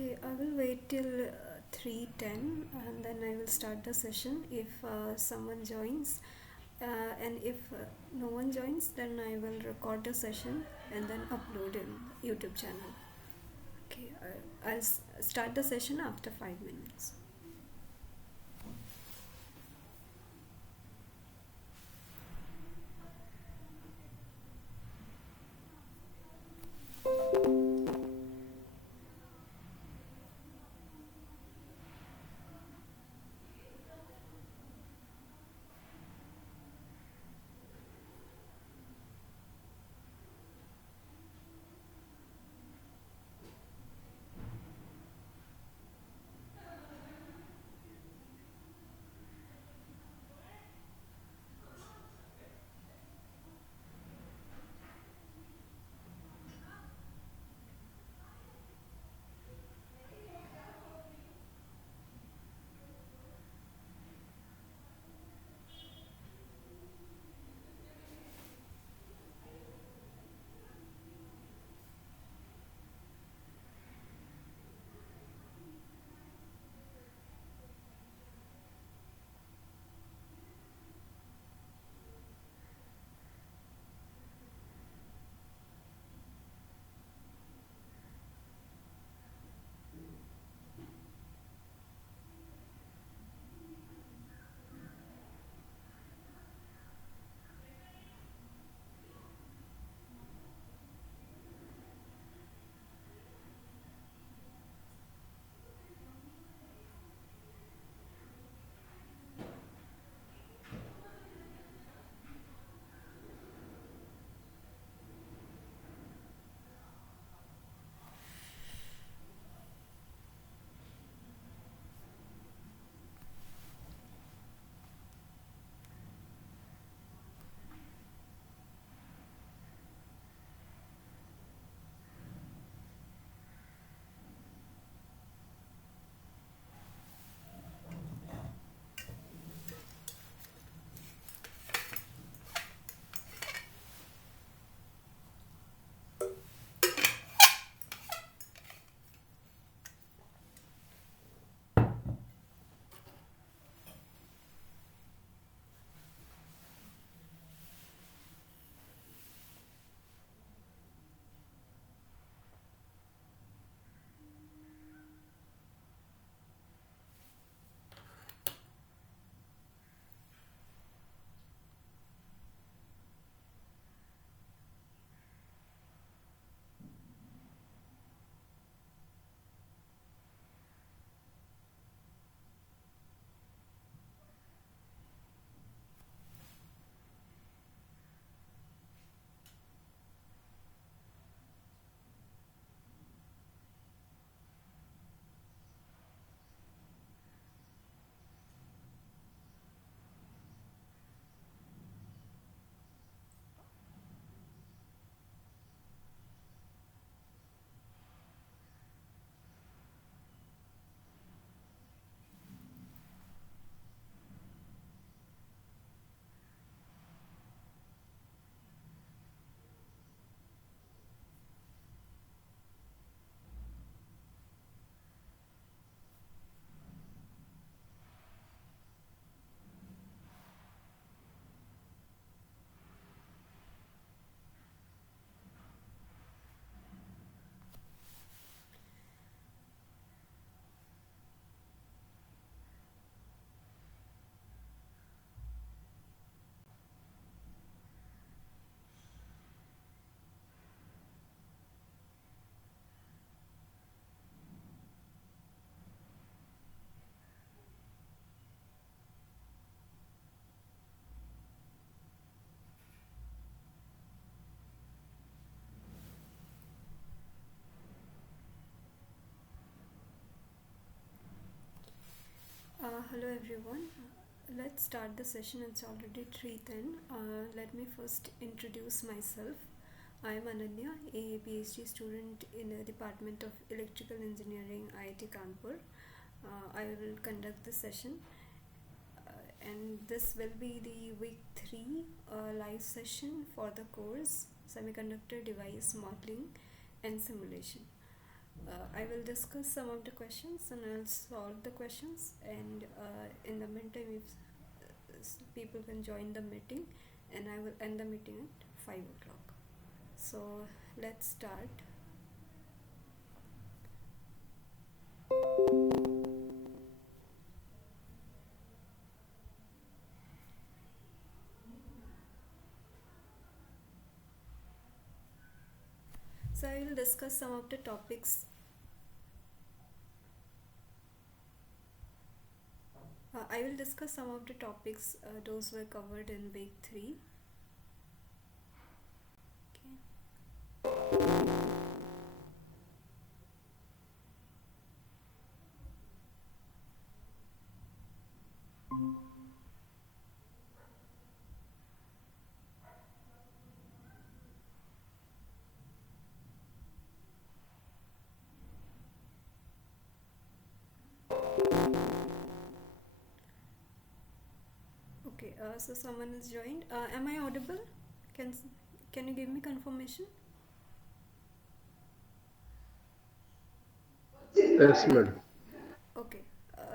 Okay, I will wait till 3:10 and then I will start the session if someone joins. And if no one joins, then I will record the session and then upload in YouTube channel. Okay, I'll start the session after 5 minutes. Hello everyone. Let's start the session. It's already 3:10. Let me first introduce myself. I am Ananya, a PhD student in the Department of Electrical Engineering, IIT Kanpur. I will conduct the session, and this will be the week 3 live session for the course Semiconductor Device Modeling and Simulation. I will discuss some of the questions and I'll solve the questions. And in the meantime, if people can join the meeting, and I will end the meeting at 5 o'clock. So let's start. So I will discuss some of the topics. I will discuss some of the topics those were covered in week 3. Okay, so someone is joined. Am I audible? Can can you give me confirmation? Yes, madam. Okay.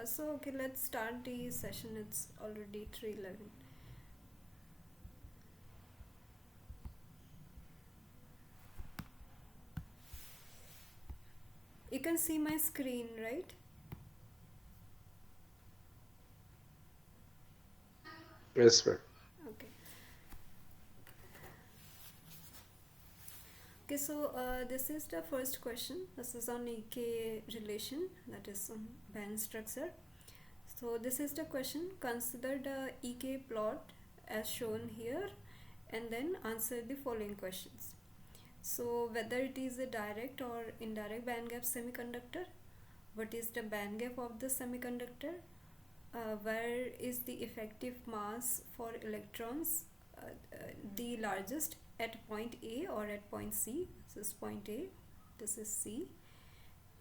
So let's start the session. It's already 3:11. You can see my screen, right? Yes, madam. Okay. Okay, so this is the first question. This is on EK relation, that is on band structure. So this is the question. Consider the EK plot as shown here and then answer the following questions. So whether it is a direct or indirect band gap semiconductor, what is the band gap of the semiconductor, where is the effective mass for electrons the largest, at point A or at point C. This is point A, this is C,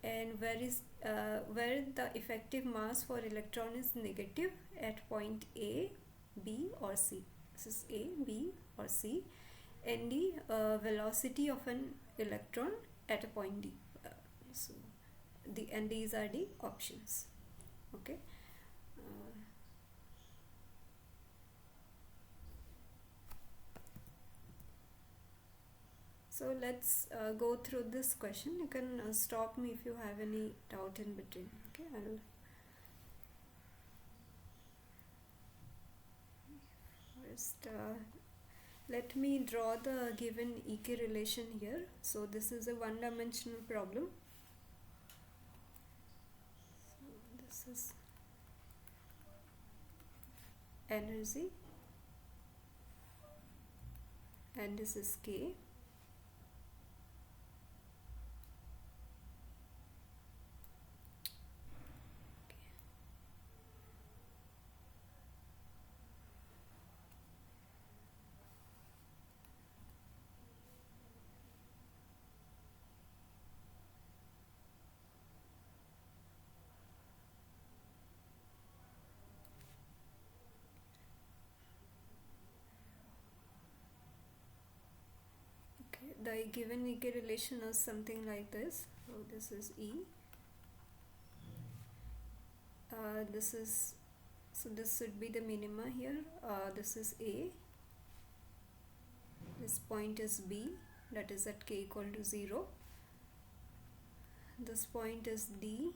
and where the effective mass for electron is negative, at point A, B or C. This is A, B or C, and the velocity of an electron at a point D. So the and these are the options. Okay. So let's go through this question. You can stop me if you have any doubt in between. Okay, I'll first let me draw the given EK relation here. So this is a one-dimensional problem. So this is energy and this is K. Okay, the given EK relation is something like this. So this is E. This is, so this should be the minima here. This is A. This point is B, that is at K equal to 0. This point is D,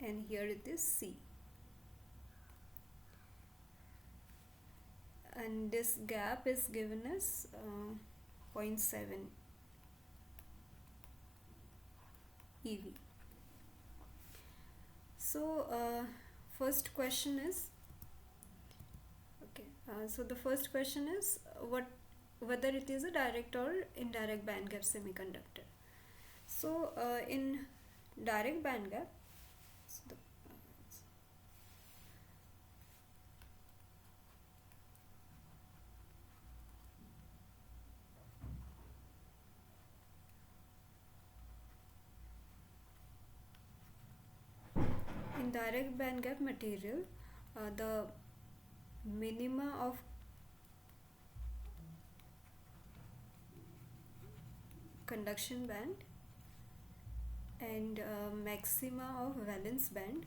and here it is C. And this gap is given as 0.7 EV. So first question is, okay, so the first question is whether it is a direct or indirect band gap semiconductor. So in direct band gap, so in direct band gap material, the minima of conduction band and maxima of valence band.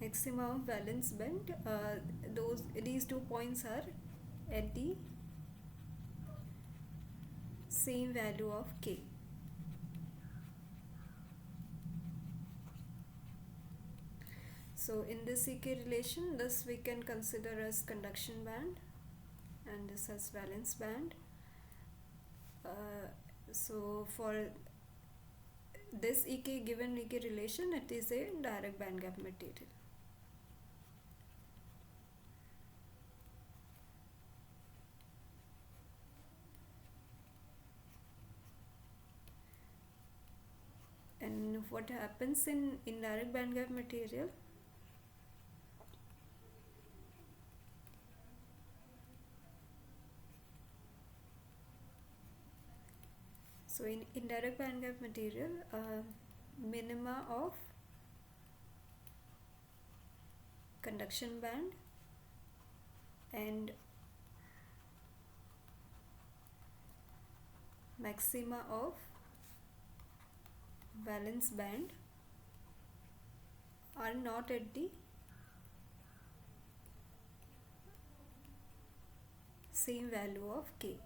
Maxima of valence band, these 2 points are at the same value of k. So in this EK relation, this we can consider as conduction band and this as valence band. So for this EK, given EK relation, it is a direct band gap material. And what happens in indirect band gap material? So in indirect band gap material, minima of conduction band and maxima of valence band are not at the same value of k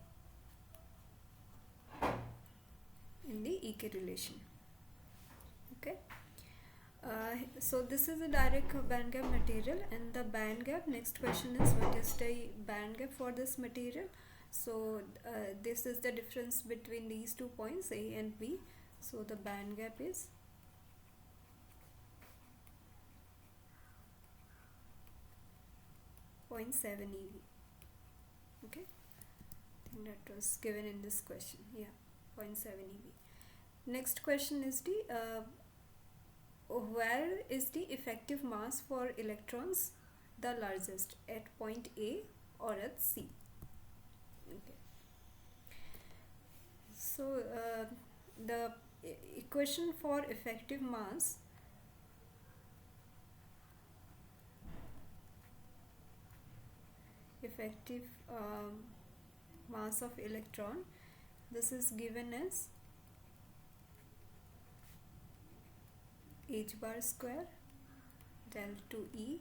in the EK relation. Okay. So this is a direct band gap material, and the band gap, next question is what is the band gap for this material. So this is the difference between these 2 points A and B. So the band gap is 0.7 eV. Okay, I think that was given in this question. Yeah, 0.7 eV. Next question is the where is the effective mass for electrons the largest, at point A or at C? Okay. So the equation for effective mass mass of electron, this is given as h bar square del 2E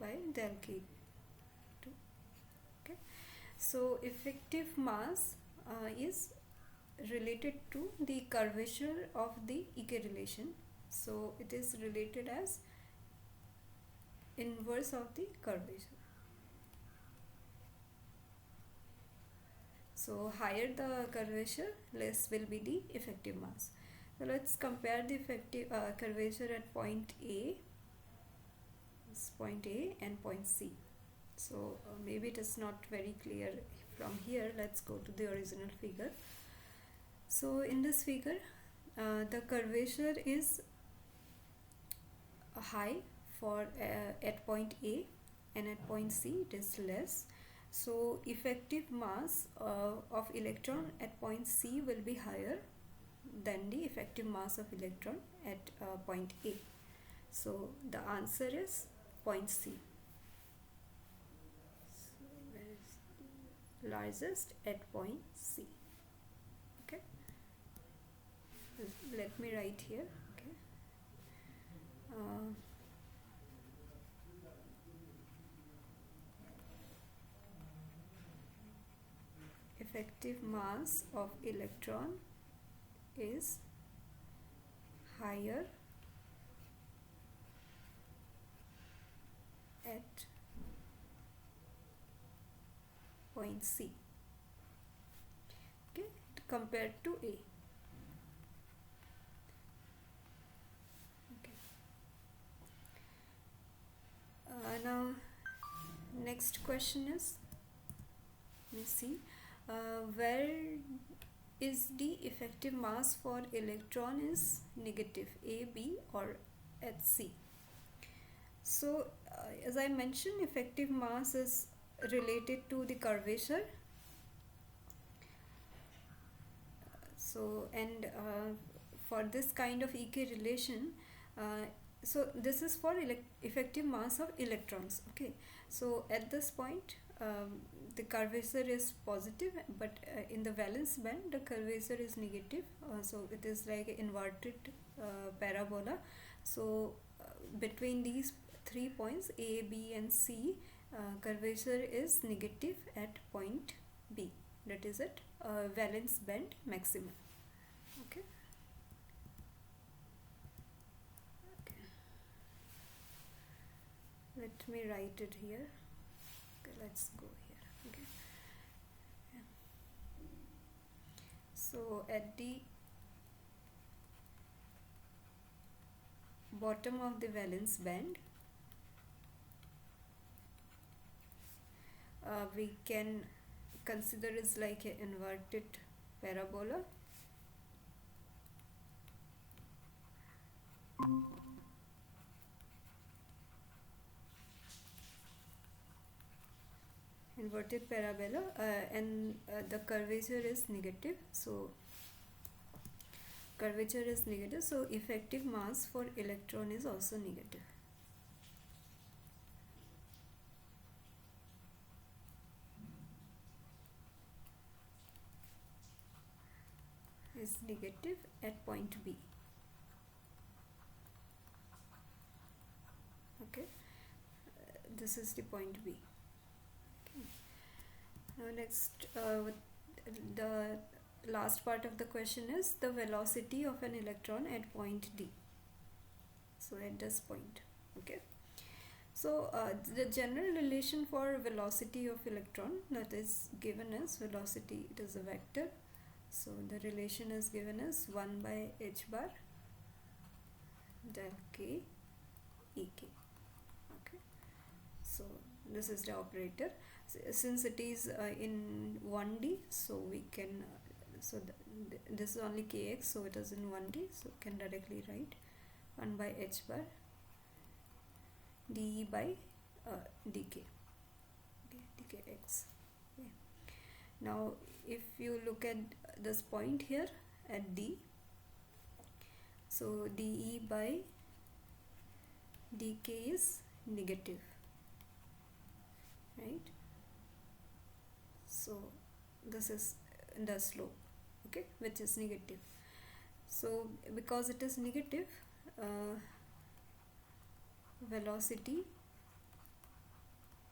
by del K2. Okay, so effective mass is related to the curvature of the EK relation. So it is related as inverse of the curvature. So higher the curvature, less will be the effective mass. So let's compare the effective curvature at point A, this point A, and point C. So maybe it is not very clear from here. Let's go to the original figure. So in this figure, the curvature is high for at point A, and at point C it is less. So effective mass of electron at point C will be higher than the effective mass of electron at point A. So the answer is point C. So where is the largest? At point C. Okay. Let me write here. Okay. Effective mass of electron is higher at point C, okay, compared to A. Okay. Now next question is, let me see, where is the effective mass for electron is negative, A, B, or at C? So as I mentioned, effective mass is related to the curvature. So and for this kind of EK relation, so this is for effective mass of electrons. Okay, so at this point the curvature is positive, but in the valence band the curvature is negative, so it is like an inverted parabola. So between these 3 points A, B and C, curvature is negative at point B, that is at valence band maximum. Okay. Okay, let me write it here. Okay, let's go here. Okay, so at the bottom of the valence band, we can consider is like an inverted parabola. Inverted parabola, and the curvature is negative, so curvature is negative, so effective mass for electron is also negative. Is negative at point B. Okay, this is the point B. Okay. Now next, the last part of the question is the velocity of an electron at point D. So at this point. Okay, so the general relation for velocity of electron that is given as velocity, it is a vector, so the relation is given as 1 by h bar del k ek. Okay, so this is the operator. Since it is in 1D, so we can this is only kx, so it is in 1D, so we can directly write 1 by h bar dE by dk, dkx. Okay. Now if you look at this point here at D, so dE by dk is negative, right? So this is the slope, okay, which is negative. So because it is negative, velocity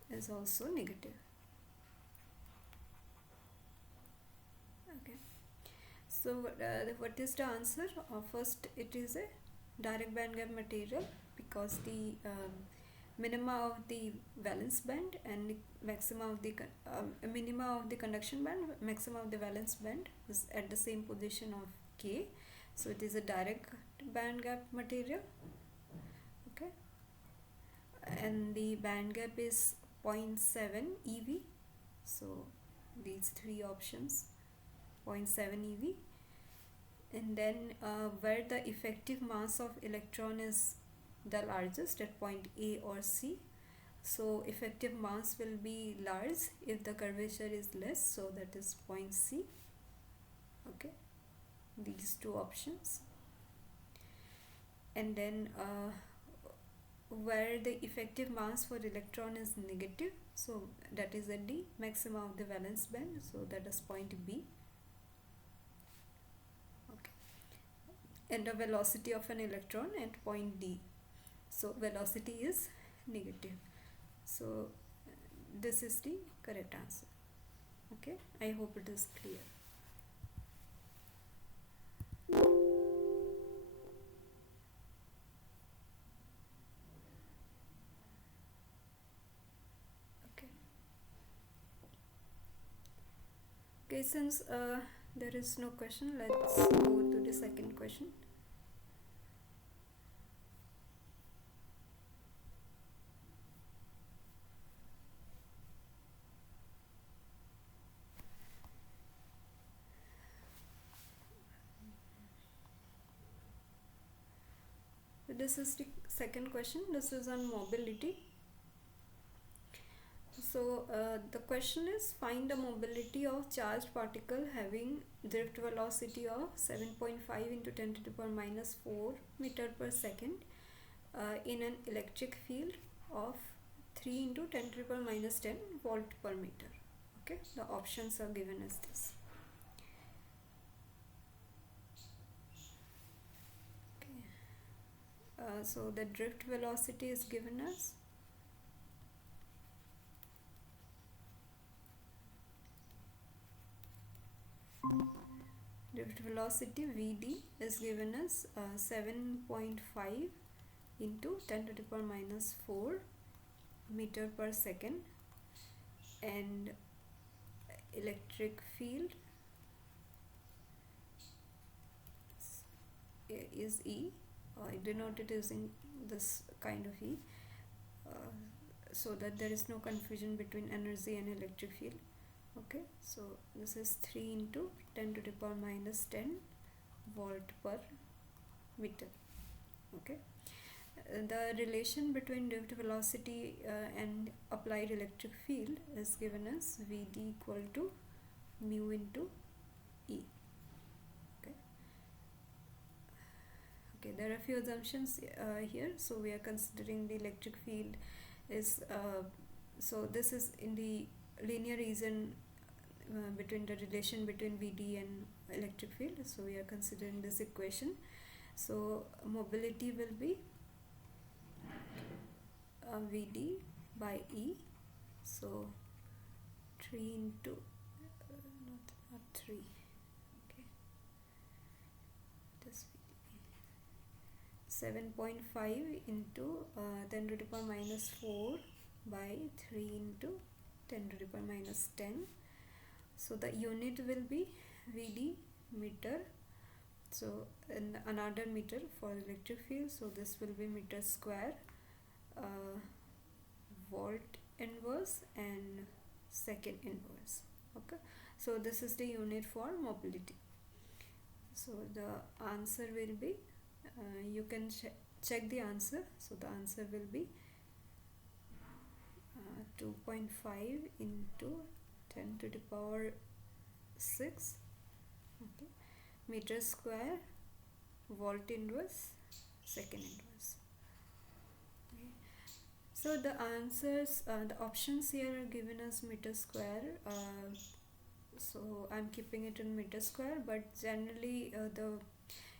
is also negative. Okay, so what is the answer? First, it is a direct band gap material, because the minima of the valence band and maxima of the minima of the conduction band, maxima of the valence band is at the same position of K, so it is a direct band gap material. Okay, and the band gap is 0.7 eV, so these three options, 0.7 eV. And then where the effective mass of electron is the largest, at point A or C, so effective mass will be large if the curvature is less, so that is point C. Okay, these two options. And then where the effective mass for electron is negative, so that is at the maxima of the valence band, so that is point B. Okay, and the velocity of an electron at point D, so velocity is negative. So this is the correct answer. Okay, I hope it is clear. Okay, okay, since there is no question, let's go to the second question. This is the second question. This is on mobility. So the question is, find the mobility of charged particle having drift velocity of 7.5 into 10 to the power minus 4 meter per second in an electric field of 3 into 10 to the power minus 10 volt per meter. Okay, the options are given as this. Okay. So the drift velocity is given as drift velocity Vd is given as 7.5 into 10 to the power minus 4 meter per second, and electric field is E. I denote it using this kind of E, uh, so that there is no confusion between energy and electric field. Okay, so this is 3 into 10 to the power minus 10 volt per meter. Okay, the relation between drift velocity and applied electric field is given as Vd equal to mu into E. Okay, okay, there are a few assumptions here. So we are considering the electric field is so this is in the linear region between the relation between Vd and electric field. So we are considering this equation. So mobility will be Vd by E. So 3 into not 3. Okay, this 7.5 into 10 to the power minus 4 by 3 into 10 to the power minus 10. So the unit will be Vd meter. So in another meter for electric field, so this will be meter square, volt inverse and second inverse. Okay, so this is the unit for mobility. So the answer will be you can check the answer. So the answer will be 2.5 into 10 to the power 6, okay, meter square, volt inverse, second inverse. Okay. So the answers, the options here are given as meter square. So I'm keeping it in meter square, but generally the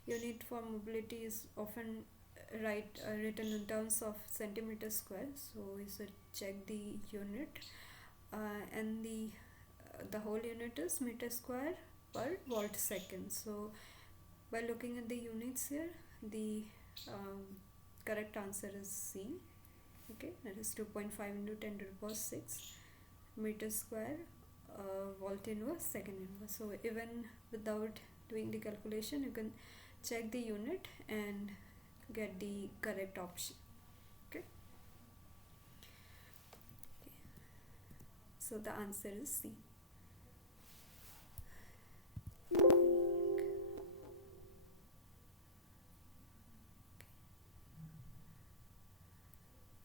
unit for mobility is often written in terms of centimeter square. So we should check the unit, and the whole unit is meter square per volt second. So by looking at the units here, the correct answer is C. Okay, that is 2.5 into 10 to the power 6 meter square, volt inverse, second inverse. So even without doing the calculation, you can check the unit and get the correct option. Okay, so the answer is C.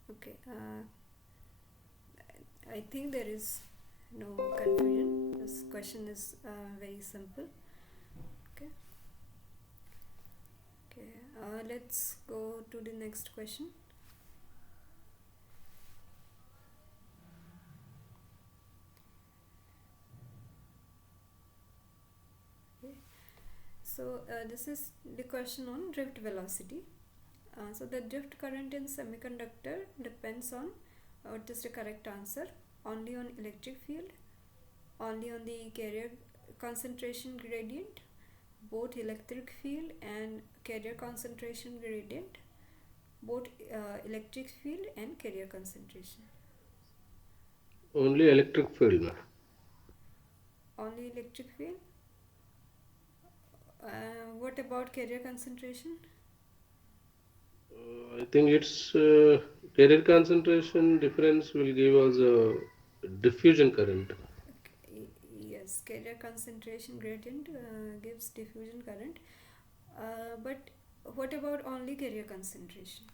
Okay, I think there is no confusion. This question is very simple. Okay, okay, let's go to the next question. Okay, so this is the question on drift velocity. So the drift current in semiconductor depends on what is the correct answer: only on electric field, only on the carrier concentration gradient, both electric field and carrier concentration gradient, both electric field and carrier concentration. Only electric field, ma'am. Only electric field. What about carrier concentration? I think its carrier concentration difference will give us a diffusion current. Okay, yes, carrier concentration gradient gives diffusion current. But what about only carrier concentration?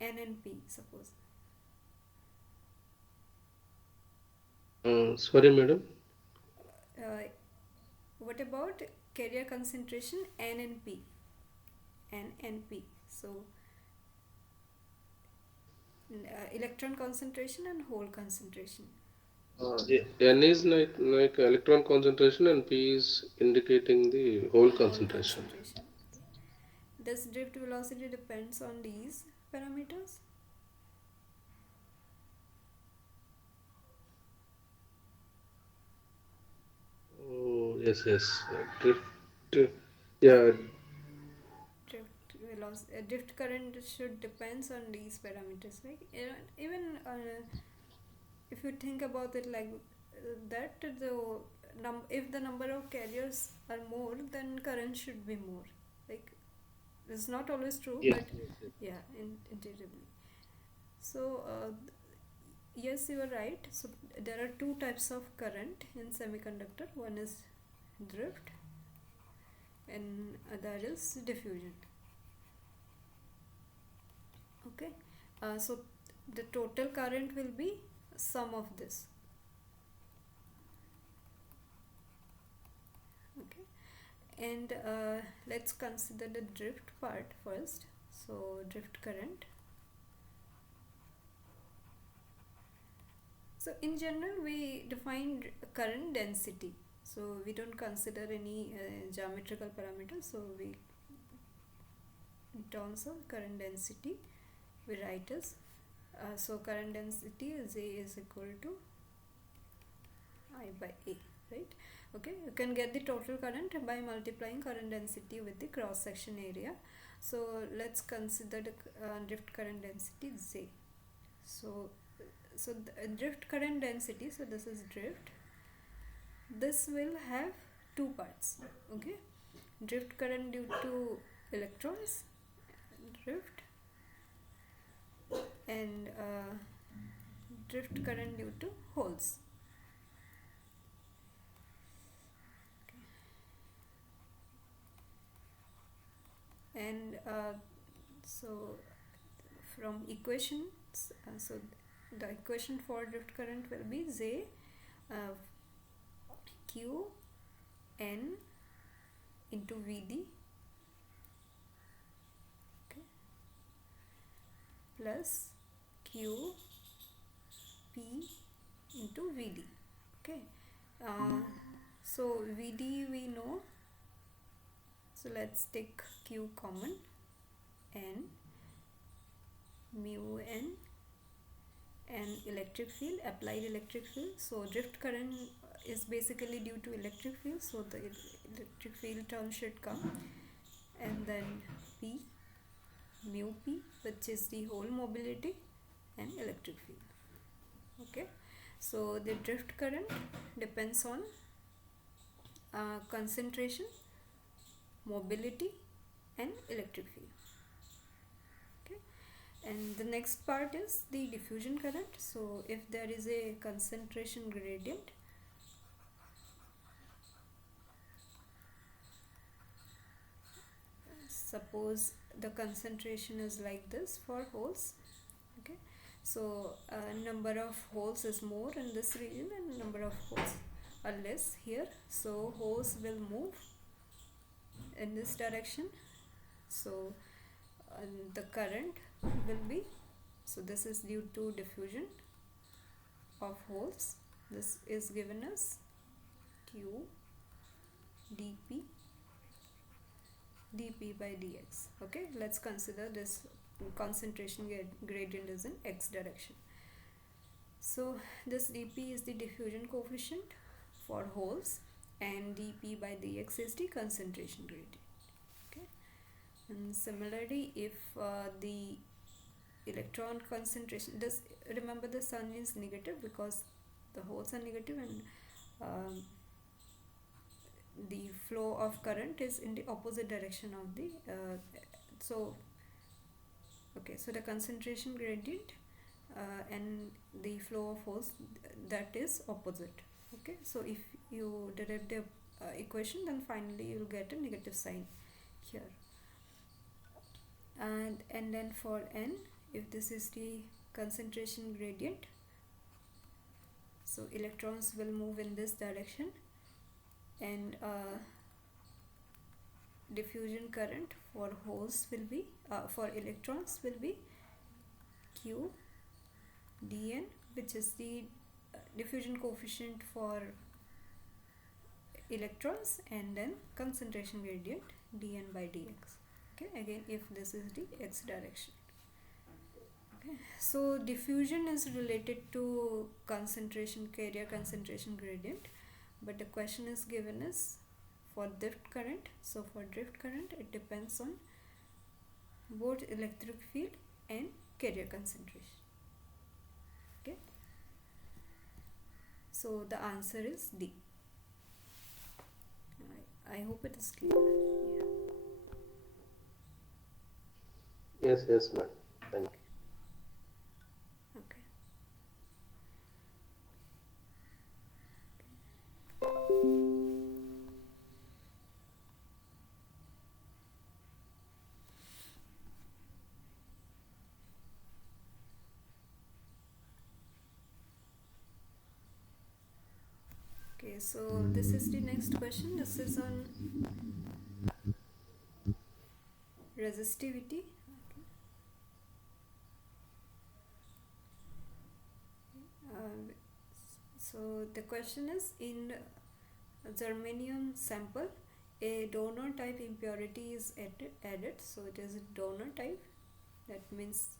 N and P, suppose. Sorry, madam. Uh, what about carrier concentration N and P? N and P. So electron concentration and hole concentration. N is like electron concentration and P is indicating the hole Hole concentration. concentration. Okay. This drift velocity depends on these parameters. Oh, yes, yes. Drift. Yeah, Drift current should depends on these parameters. Like even if you think about it like that, if the number of carriers are more, then current should be more. Like it's not always true, yes, but yes, yes. yeah, intuitively. So yes, you are right. So there are two types of current in semiconductor. One is drift, and other is diffusion. Okay. So the total current will be sum of this. Okay. And let's consider the drift part first. So drift current. So in general, we define current density. So we don't consider any geometrical parameters. So we, in terms of current density, we write as so current density is A is equal to I by A, right? Okay, you can get the total current by multiplying current density with the cross section area. So let's consider the drift current density Z. So the drift current density, so this is drift. This will have two parts. Okay, drift current due to electrons drift, and drift current due to holes. And so from equations, so the equation for drift current will be Z uh, Q N into Vd, okay, plus Q P into Vd. Okay. Uh, so Vd we know. So let's take Q common, N mu N, and electric field, applied electric field. So drift current is basically due to electric field, so the electric field term should come, and then P mu P, which is the hole mobility, and electric field. Okay, so the drift current depends on concentration, mobility, and electric field. Okay, and the next part is the diffusion current. So if there is a concentration gradient, suppose the concentration is like this for holes. Okay, so number of holes is more in this region and number of holes are less here, so holes will move in this direction. So the current will be, so this is due to diffusion of holes. This is given as Q dp dp by dx. Okay, let's consider this concentration gradient is in x direction. So this dp is the diffusion coefficient for holes, and dp by dx is the concentration gradient. Okay, and similarly, if the electron concentration, this, remember the sign is negative because the holes are negative, and um, the flow of current is in the opposite direction of the so okay, so the concentration gradient and the flow of holes, that is opposite. Okay, so if you derive the equation, then finally you will get a negative sign here. And then for n, if this is the concentration gradient, so electrons will move in this direction, and diffusion current for holes will be for electrons will be Q dn, which is the diffusion coefficient for electrons, and then concentration gradient dn by dx. Okay, again if this is the x direction. Okay, so diffusion is related to concentration, carrier concentration gradient, but the question is given is for drift current. So for drift current it depends on both electric field and carrier concentration. Okay, so the answer is D. I hope it is clear. Yeah. Yes, ma'am. Thank you. Okay. Okay, so this is the next question. This is on resistivity. Uh, so the question is, in germanium sample, a donor type impurity is added. So it is a donor type. That means,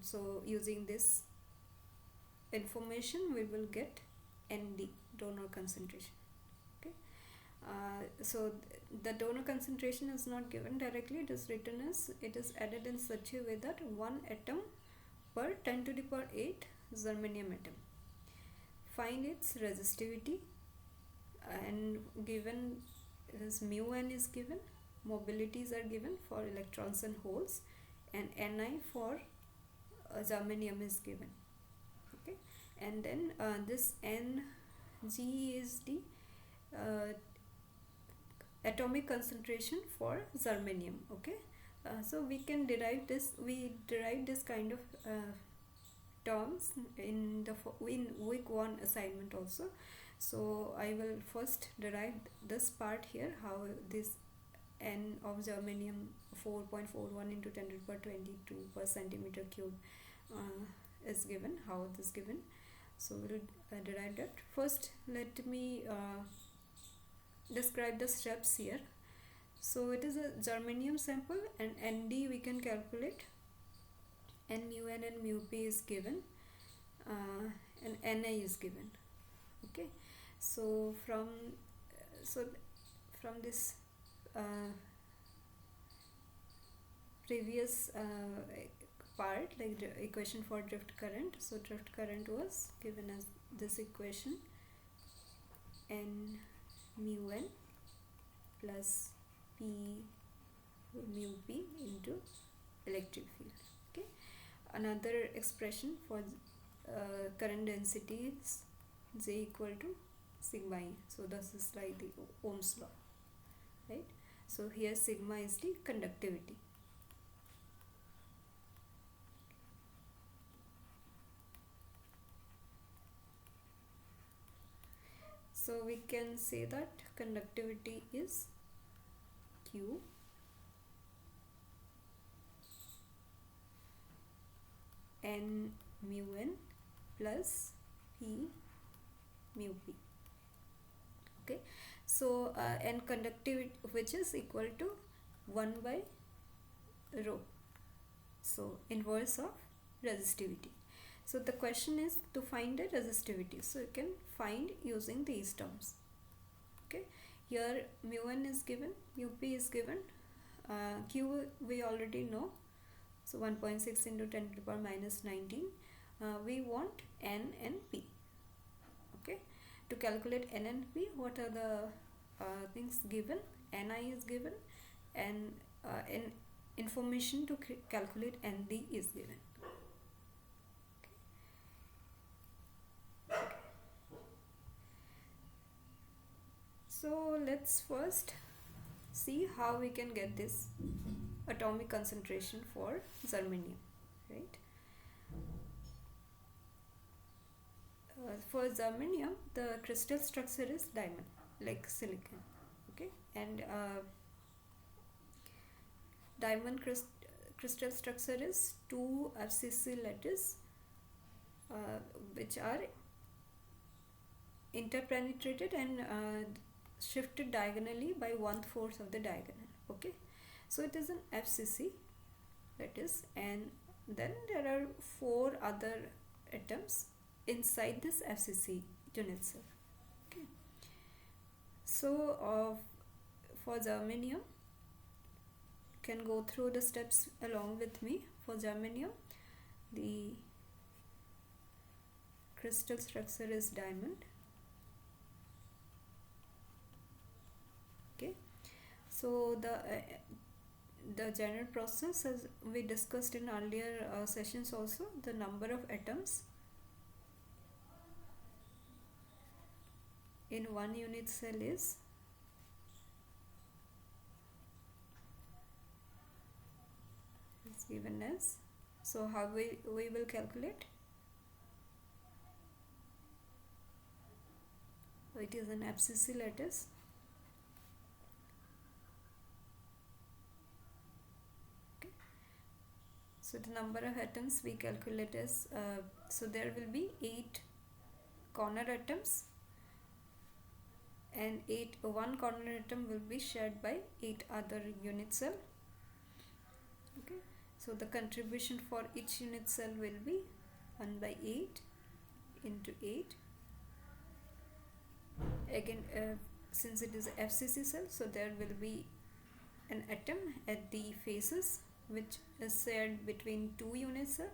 so using this information we will get ND, donor concentration. Okay, so the donor concentration is not given directly. It is written as, it is added in such a way that 1 atom per 10 to the power 8 germanium atom. Find its resistivity, and given is mu n is given, mobilities are given for electrons and holes, and Ni for germanium is given. Okay, and then this Ng is the uh, atomic concentration for germanium. Okay, so we can derive this, we derive this kind of terms in week 1 assignment also. So I will first derive this part here, how this N of germanium 4.41 into 10 to the power 22 per centimeter cube is given, how it is given. So we'll derive that. First let me describe the steps here. So it is a germanium sample, and ND we can calculate, and mu n and mu p is given, and Na is given. Okay, so from this previous part, like the equation for drift current, so drift current was given as this equation, n mu n plus p mu p into electric field. Okay, another expression for current density is J equal to sigma E. So this is like the Ohm's law, right? So here sigma is the conductivity. So we can say that conductivity is Q n mu n plus P mu P. Okay, so and conductivity, which is equal to 1 by rho, so inverse of resistivity. So the question is to find the resistivity, so you can find using these terms. Okay, here mu n is given, mu p is given, q we already know, so 1.6 into 10 to the power minus 19. We want n and p. Okay, to calculate n and p, what are the things given? Ni is given, and information to calculate Nd is given. Okay. So let's first see how we can get this atomic concentration for germanium, right? For germanium, the crystal structure is diamond, like silicon. Okay, and diamond crystal structure is 2 FCC lattice which are interpenetrated and shifted diagonally by 1/4 of the diagonal. Okay, so it is an FCC, that is, and then there are 4 other atoms inside this FCC unit cell. Okay, so for germanium, can go through the steps along with me. For germanium, the crystal structure is diamond. Okay, so the general process, as we discussed in earlier sessions also, the number of atoms in one unit cell is given as, so how we will calculate? It is an FCC lattice. Okay, so the number of atoms we calculate is, so there will be 8 corner atoms, and one corner atom will be shared by 8 other unit cell. Okay, so the contribution for each unit cell will be 1 by 8 into 8. Again, since it is a FCC cell, so there will be an atom at the faces which is shared between 2 unit cell.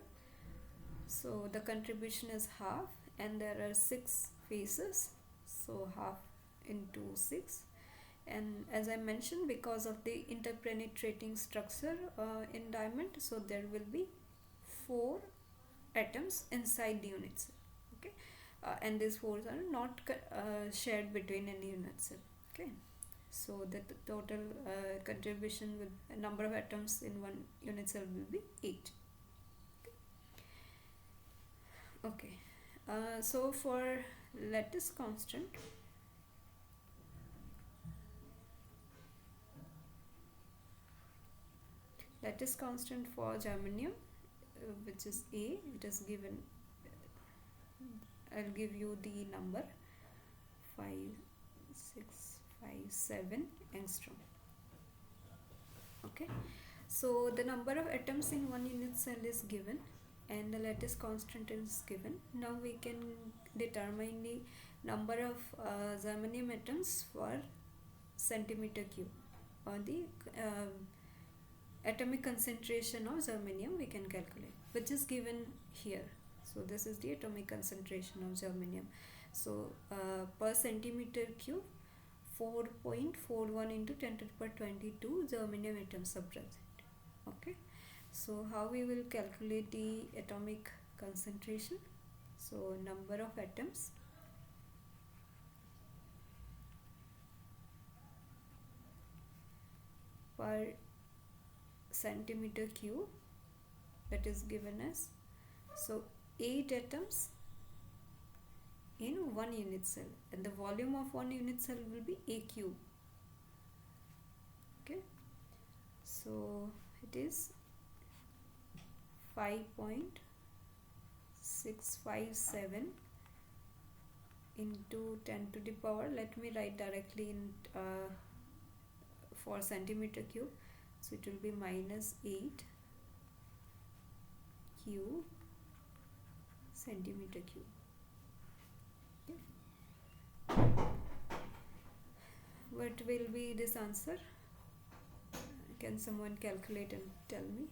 So the contribution is half, and there are 6 faces, so half into 6. And as I mentioned, because of the interpenetrating structure in diamond, so there will be 4 atoms inside the unit cell. Okay, and these 4 are not shared between any unit cell. Okay, so the total contribution with number of atoms in one unit cell will be 8. Okay, so for lattice constant, for germanium, which is A, it is given, I'll give you the number 5657 angstrom. Okay, so the number of atoms in one unit cell is given and the lattice constant is given. Now we can determine the number of germanium atoms for centimeter cube, or the atomic concentration of germanium we can calculate, which is given here. So this is the atomic concentration of germanium. So per centimeter cube, 4.41 into 10 to the power 22 germanium atoms are present. Okay, so how we will calculate the atomic concentration? So number of atoms per centimeter cube, that is given as, so 8 atoms in one unit cell, and the volume of one unit cell will be A cube. Okay, so it is 5.657 into 10 to the power, let me write directly in for centimeter cube, so it will be minus 8 cube centimeter cube. Okay. What will be this answer? Can someone calculate and tell me?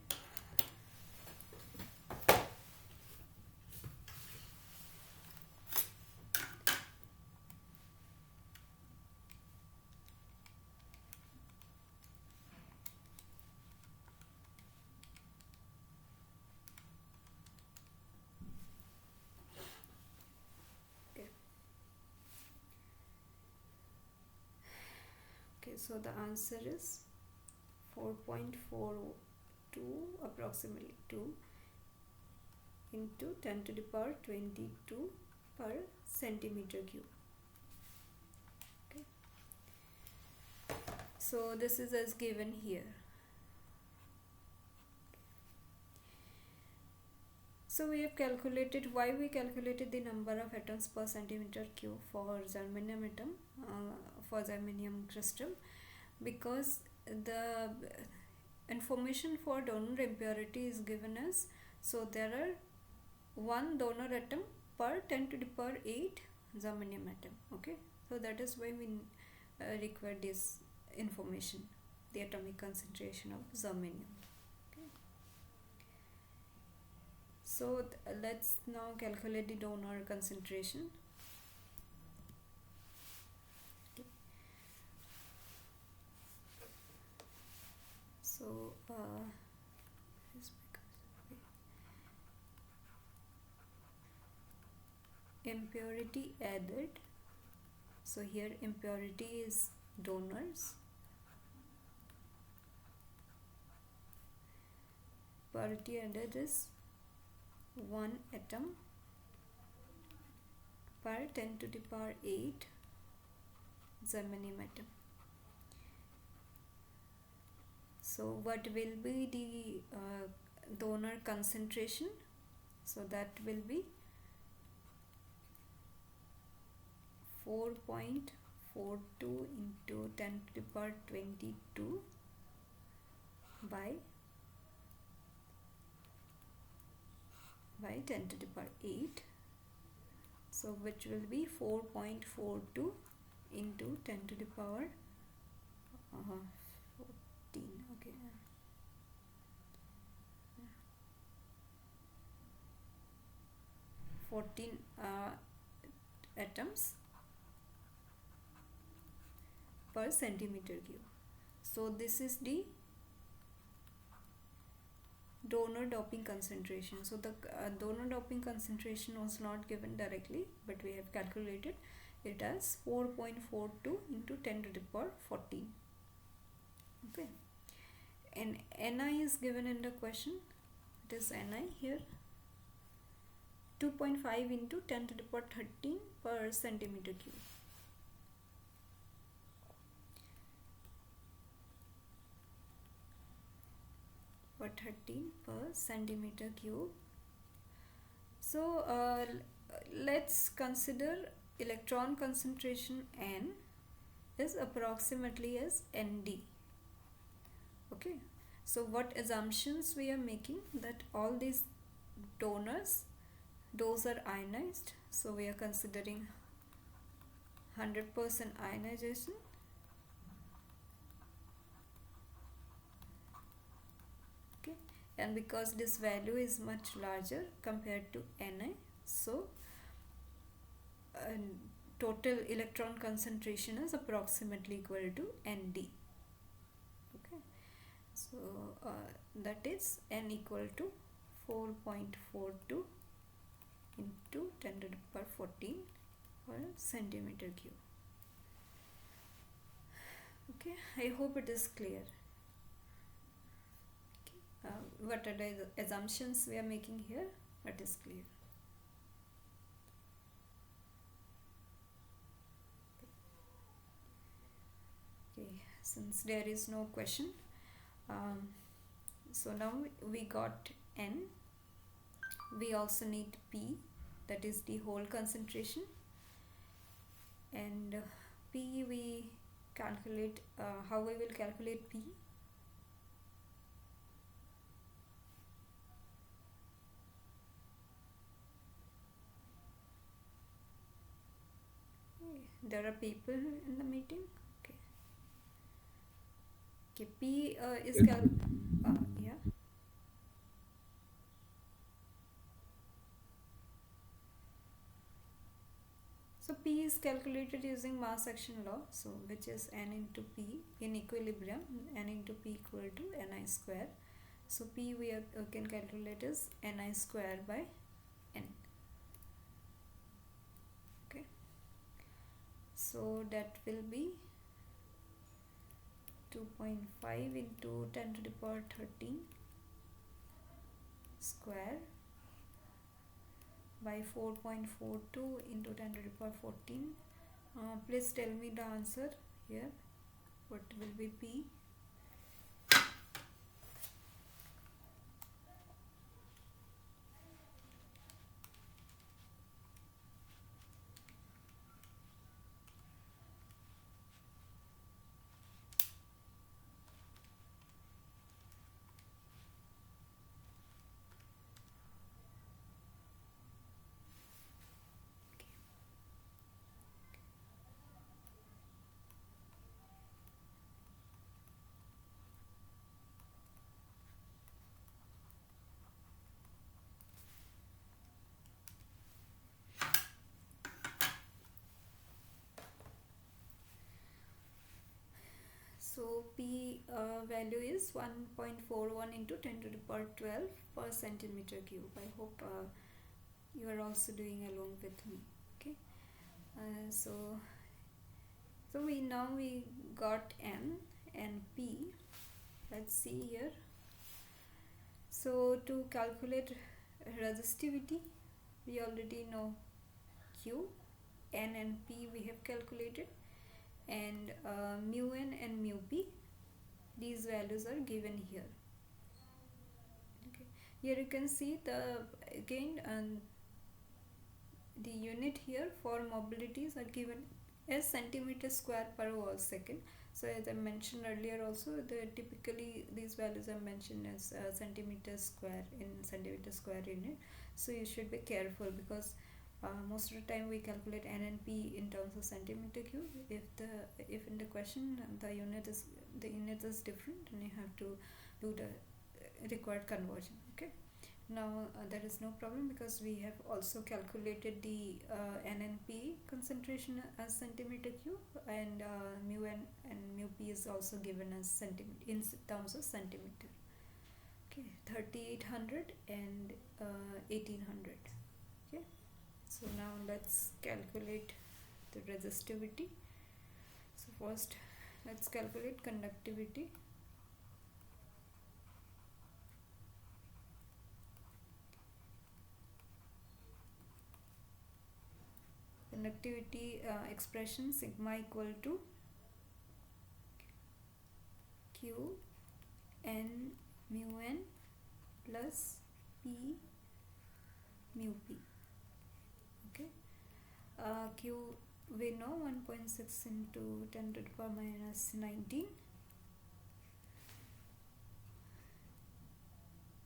Okay, so the answer is 4.42, approximately 2 into 10 to the power 22 per centimeter cube. Okay, so this is as given here. So we have calculated why we calculated the number of atoms per centimeter cube for germanium atom, for germanium crystal, because the information for donor impurity is given as, so there are one donor atom per 10 to the power 8 germanium atom. Okay, so that is why we require this information, the atomic concentration of germanium. Okay. So let's now calculate the donor concentration. Okay. So impurity added. So here impurity is donors. Impurity added is 1 atom per 10 to the power 8 germanium atom. So what will be the donor concentration? So that will be 4.42 into 10 to the power 22 by 10 to the power 8. So which will be 4.42 into 10 to the power 14. Okay. 14 atoms per centimeter cube. So this is the donor doping concentration. So the donor doping concentration was not given directly, but we have calculated it as 4.42 into 10 to the power 14. Okay, and Ni is given in the question. It is Ni here, 2.5 into 10 to the power 13 per centimeter cube. Per 13 per centimeter cube. So let's consider electron concentration N is approximately as Nd. Okay, so what assumptions we are making? That all these donors, those are ionized, so we are considering 100% ionization. Okay, and because this value is much larger compared to Ni, so total electron concentration is approximately equal to Nd. Okay, so that is N equal to 4.42 into 10 to the power 14 per centimeter cube. Okay, I hope it is clear. Okay. What are the assumptions we are making here? That is clear. Okay, since there is no question, so now we got N. We also need P, that is the whole concentration, and P we calculate, how we will calculate P? There are people in the meeting. Okay. Okay, P is yeah. So P is calculated using mass action law, so which is N into P in equilibrium, N into P equal to Ni square. So P we can calculate as Ni square by N. Okay, so that will be 2.5 into 10 to the power 13 square by 4.42 into 10 to the power 14. Please tell me the answer here. What will be P? P value is 1.41 into 10 to the power 12 per centimeter cube. I hope you are also doing along with me. Okay. So we got N and P. Let's see here. So to calculate resistivity, we already know Q, N and P we have calculated, and mu N and mu P, these values are given here. Okay. Here you can see the unit here for mobilities are given as centimeter square per volt second. So as I mentioned earlier also, typically these values are mentioned as centimeter square in centimeter square unit. So you should be careful, because most of the time we calculate N and P in terms of centimeter cube. If in the question the unit is different, then you have to do the required conversion. Okay. Now there is no problem, because we have also calculated the N and P concentration as centimeter cube, and mu N and mu P is also given as centimeter in terms of centimeter. Okay, 3800 and 1800. Okay, so now let's calculate the resistivity. So first let's calculate conductivity. Conductivity expression sigma equal to Q N mu N plus P mu P. Okay. Q we know 1.6 into 10 to the power minus 19.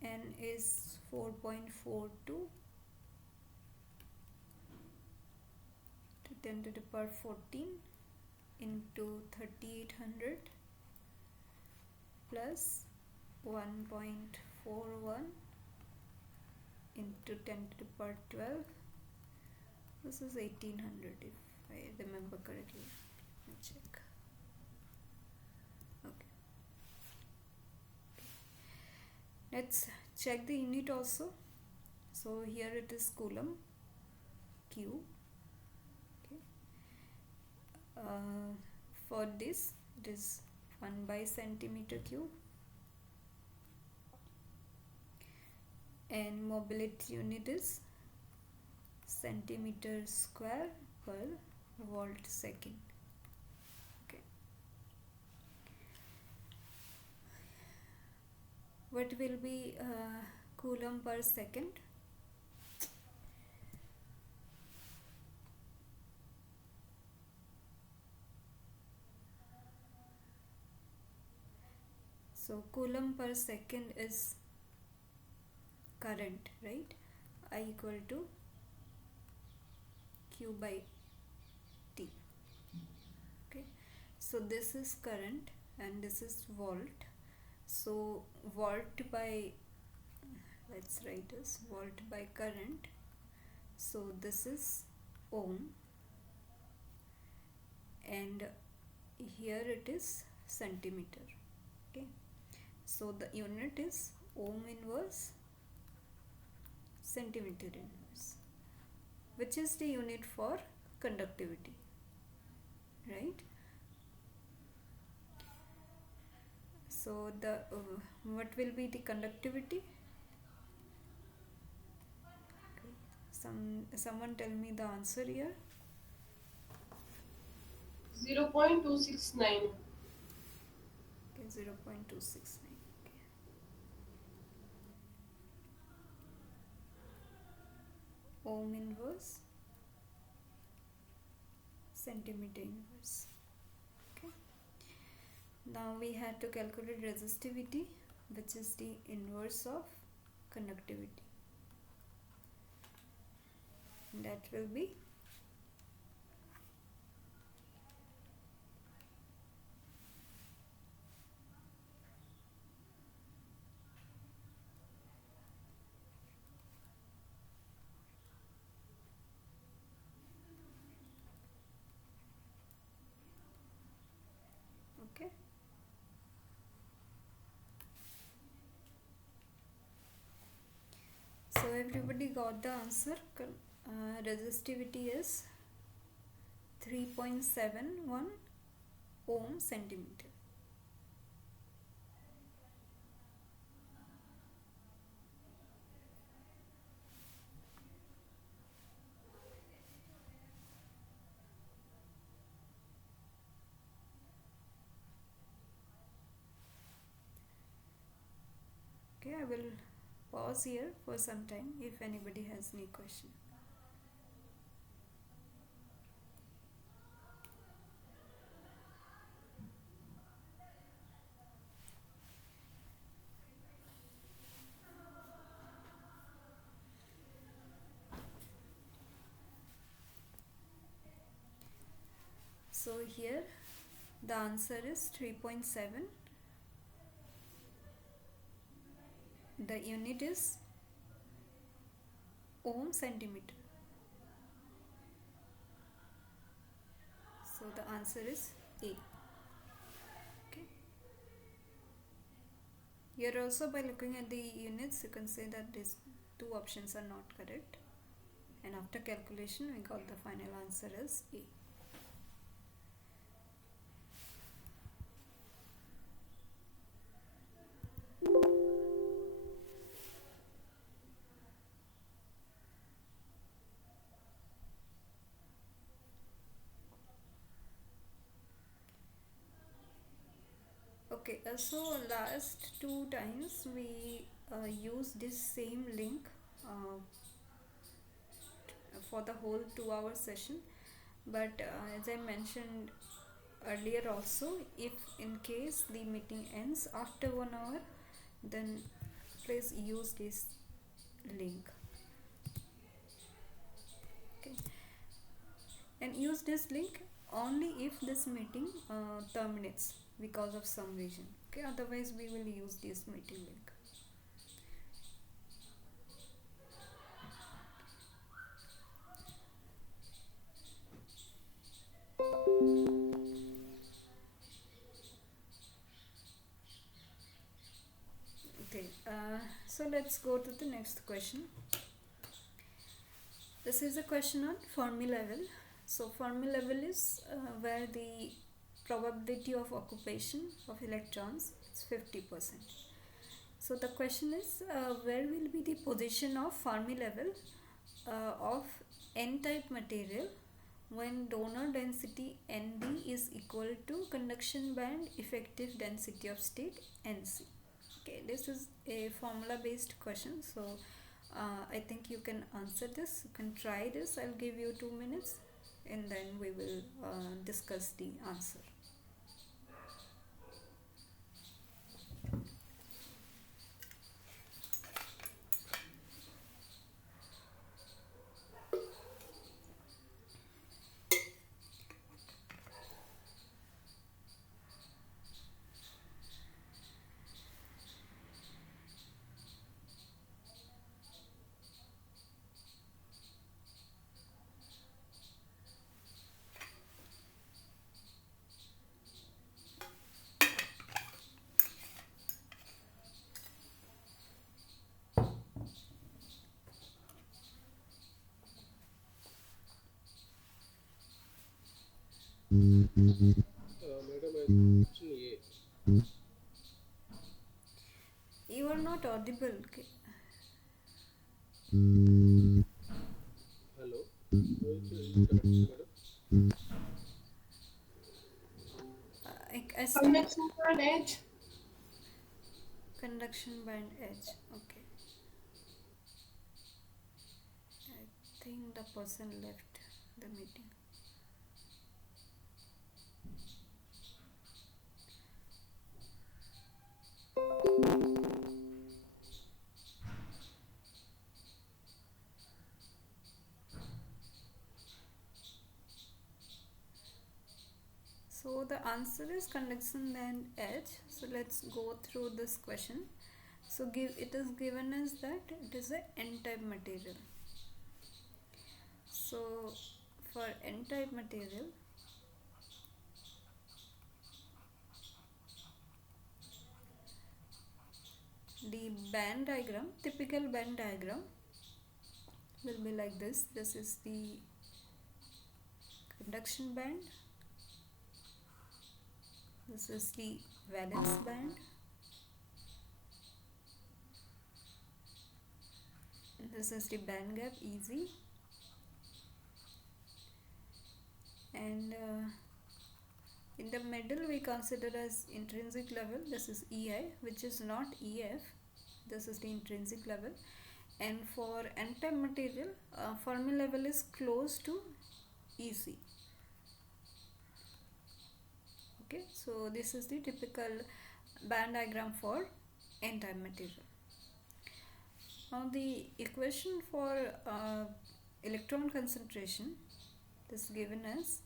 N is 4.42 to 10 to the power 14 into 3800 plus 1.41 into 10 to the power 12. This is 1800 if I remember correctly. Let me check. Okay. Let's check the unit also. So here it is coulomb Q. Okay. For this it is 1 by centimeter cube, and mobility unit is centimeter square per volt second. Okay. What will be coulomb per second? So coulomb per second is current, right? I equal to Q by T. Okay. So this is current and this is volt. So volt by, let's write this, volt by current. So this is ohm, and here it is centimeter. Okay. So the unit is ohm inverse centimeter inverse, which is the unit for conductivity, right? So the what will be the conductivity? Okay. Someone tell me the answer here. 0.269. Okay, 0.269. Okay. Ohm inverse centimeter inverse. Okay. Now we have to calculate resistivity, which is the inverse of conductivity. And that will be okay. already got the answer. Resistivity is 3.71 ohm centimeter. Okay, I will pause here for some time if anybody has any question. So here the answer is 3.7. The unit is ohm centimeter. So the answer is A. Okay. Here also, by looking at the units, you can say that these two options are not correct. And after calculation, we got the final answer as A. Okay, so last two times we use this same link for the whole 2 hour session, but as I mentioned earlier also, if in case the meeting ends after 1 hour, then please use this link. Okay, and use this link only if this meeting terminates because of some reason. Okay, otherwise we will use this meeting link. Okay, so let's go to the next question. This is a question on Fermi level. So Fermi level is where the probability of occupation of electrons is 50%. So the question is where will be the position of Fermi level of n-type material when donor density Nd is equal to conduction band effective density of state Nc. Okay, this is a formula based question, so I think you can answer this. You can try this. I'll give you 2 minutes and then we will discuss the answer. Madam, I think option A. You are not audible. Okay. Hello. Which is correct, madam? I still Conduction band edge. conduction band edge. Okay. I think the person left the meeting. So the answer is conduction band edge. So let's go through this question. So it is given as that it is a n-type material. So for n-type material, the band diagram, typical band diagram will be like this. This is the conduction band, this is the valence band, this is the band gap EZ, and in the middle we consider as intrinsic level. This is EI, which is not EF. This is the intrinsic level. And for n-type material, Fermi level is close to EC. Okay, so this is the typical band diagram for n-type material. Now the equation for electron concentration is given as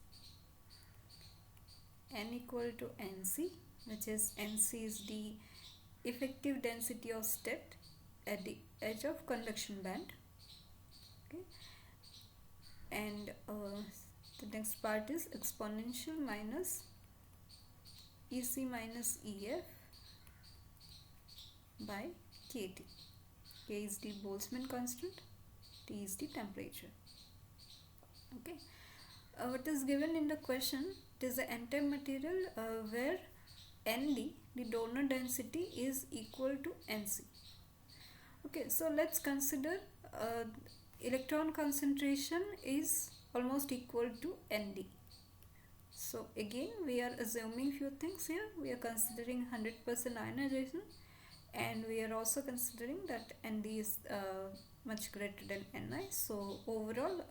n equal to Nc, which is Nc is the effective density of state at the edge of conduction band. Okay, and the next part is exponential minus Ec minus Ef by Kt. K is the Boltzmann constant, T is the temperature. Okay, what is given in the question, it is the n-type material where Nd, the donor density, is equal to Nc. Okay, so let's consider electron concentration is almost equal to Nd. So again we are assuming few things here. We are considering 100% ionization, and we are also considering that Nd is much greater than Ni. So overall,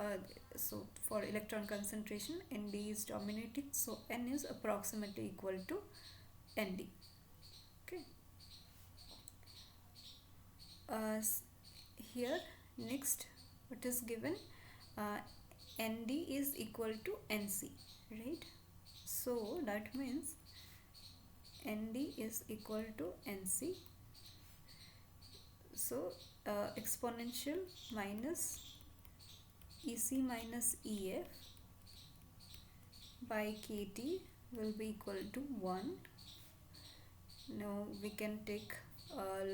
so for electron concentration, Nd is dominating, so N is approximately equal to Nd. Okay. Here next, what is given? Nd is equal to Nc, right? So that means Nd is equal to Nc. So exponential minus Ec minus Ef by Kt will be equal to 1. Now we can take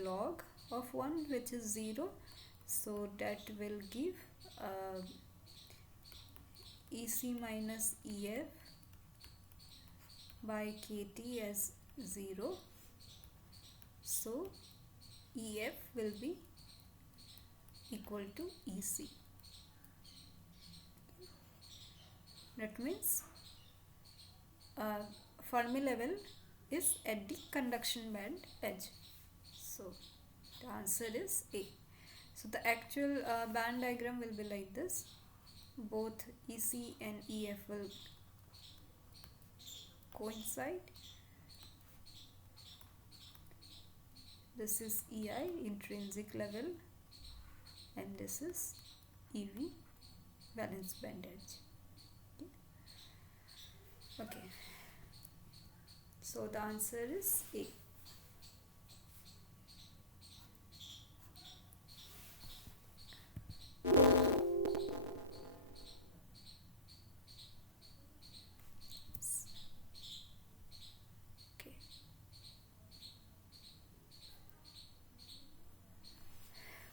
log of 1, which is 0, so that will give Ec minus Ef by Kt as 0. So Ef will be equal to Ec. That means Fermi level is at the conduction band edge. So the answer is A. So the actual band diagram will be like this. Both Ec and Ef will coincide. This is EI, intrinsic level, and this is EV, valence band edge. Okay. So the answer is A.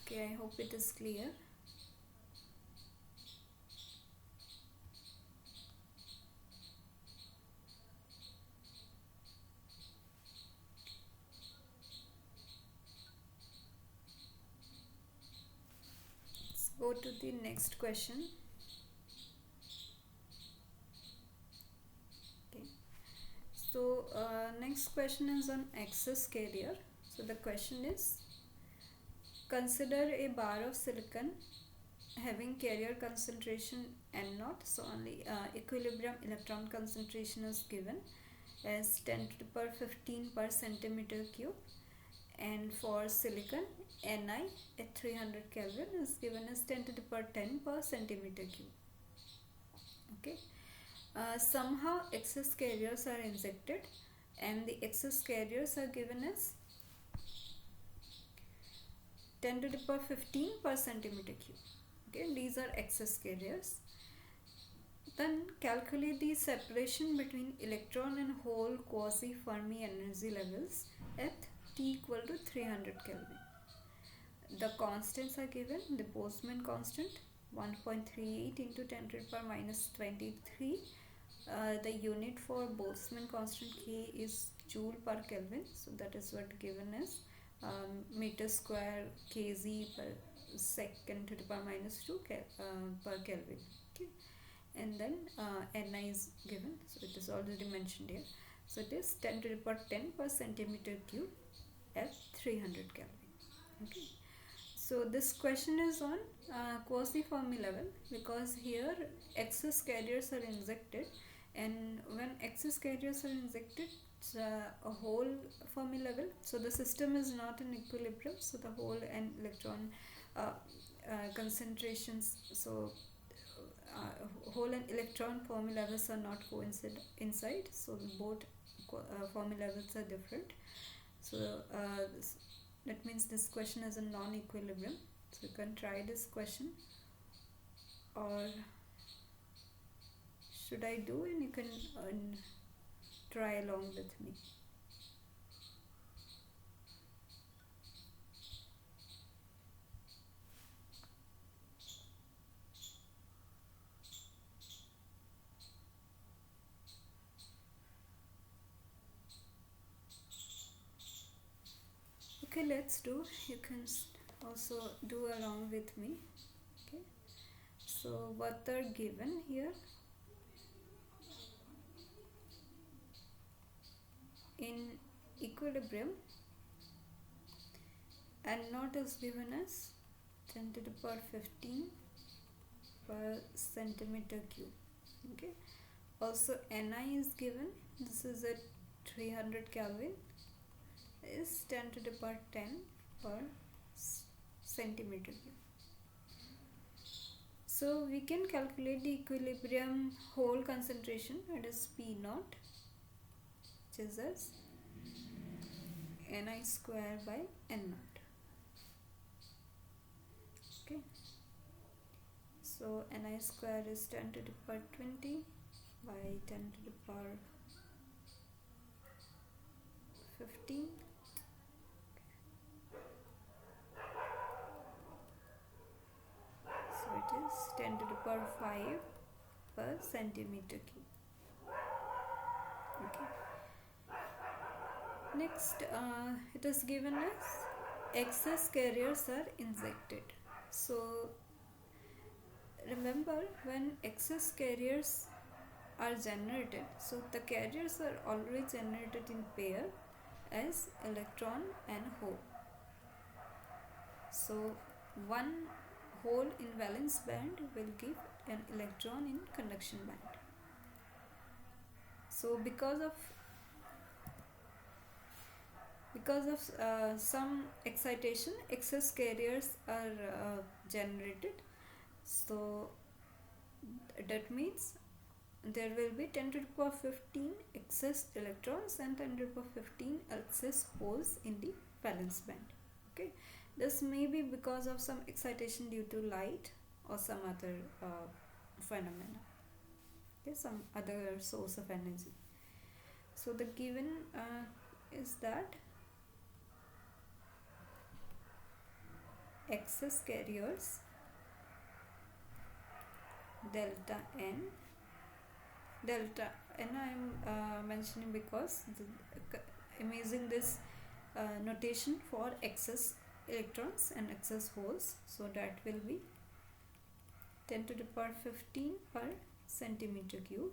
Okay, I hope it is clear. Let's go to the next question. Okay, so next question is on excess carrier. So the question is, consider a bar of silicon having carrier concentration N0, so only equilibrium electron concentration is given as 10 to the power 15 per centimeter cube, and for silicon Ni at 300 Kelvin is given as 10 to the power 10 per centimeter cube. Okay, somehow excess carriers are injected, and the excess carriers are given as 10 to the power 15 per centimeter cube. Okay, these are excess carriers. Then calculate the separation between electron and hole quasi-Fermi energy levels at T equal to 300 Kelvin. The constants are given. The Boltzmann constant 1.38 into 10 to the power minus 23. The unit for Boltzmann constant K is joule per Kelvin, so that is what given as meter square kg per second to the power minus 2 per Kelvin. Okay, and then Ni is given, so it is already mentioned here. So it is 10 to the power 10 per centimeter cube at 300 Kelvin. Okay. So this question is on quasi-Fermi level, because here excess carriers are injected, and when excess carriers are injected, it's a whole Fermi level. So the system is not in equilibrium. So the whole and electron concentrations. So whole and electron Fermi levels are not coincide inside. So both Fermi levels are different. So that means this question is a non-equilibrium. So you can try this question, or should I do, and you can try along with me. Okay, let's do. You can also do along with me. Okay, so what are given here? In equilibrium, N naught is given as 10 to the power 15 per centimeter cube. Okay, also Ni is given. This is at 300 Kelvin, is 10 to the power 10 per centimeter cube. So we can calculate the equilibrium hole concentration, that is P naught, which is as Ni square by N naught. Okay, so Ni square is 10 to the power 20 by 10 to the power 15. So it is 10 to the power 5 per centimeter cube. Okay. Next, it is given as excess carriers are injected. So remember, when excess carriers are generated, so the carriers are already generated in pair as electron and hole. So one hole in valence band will give an electron in conduction band. So because of some excitation, excess carriers are generated. So that means there will be 10 to the power 15 excess electrons and 10 to the power 15 excess holes in the valence band. Okay, this may be because of some excitation due to light or some other phenomena. Okay, some other source of energy. So the given is that excess carriers delta n I am mentioning because I'm using this notation for excess electrons and excess holes, so that will be 10 to the power 15 per centimeter cube.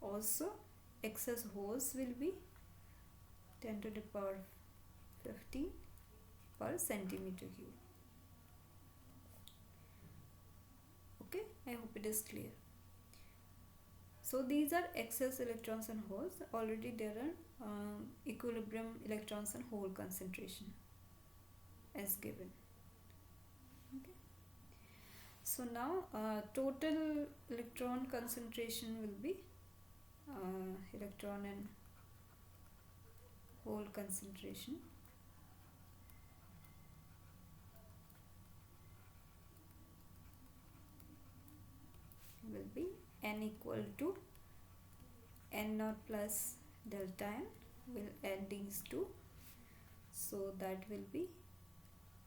Also excess holes will be 10 to the power 15 per centimeter cube. Okay, I hope it is clear. So these are excess electrons and holes. Already there are equilibrium electrons and hole concentration as given. Okay. So now total electron concentration will be electron and hole concentration will be n equal to n naught plus delta n. We'll add these two, so that will be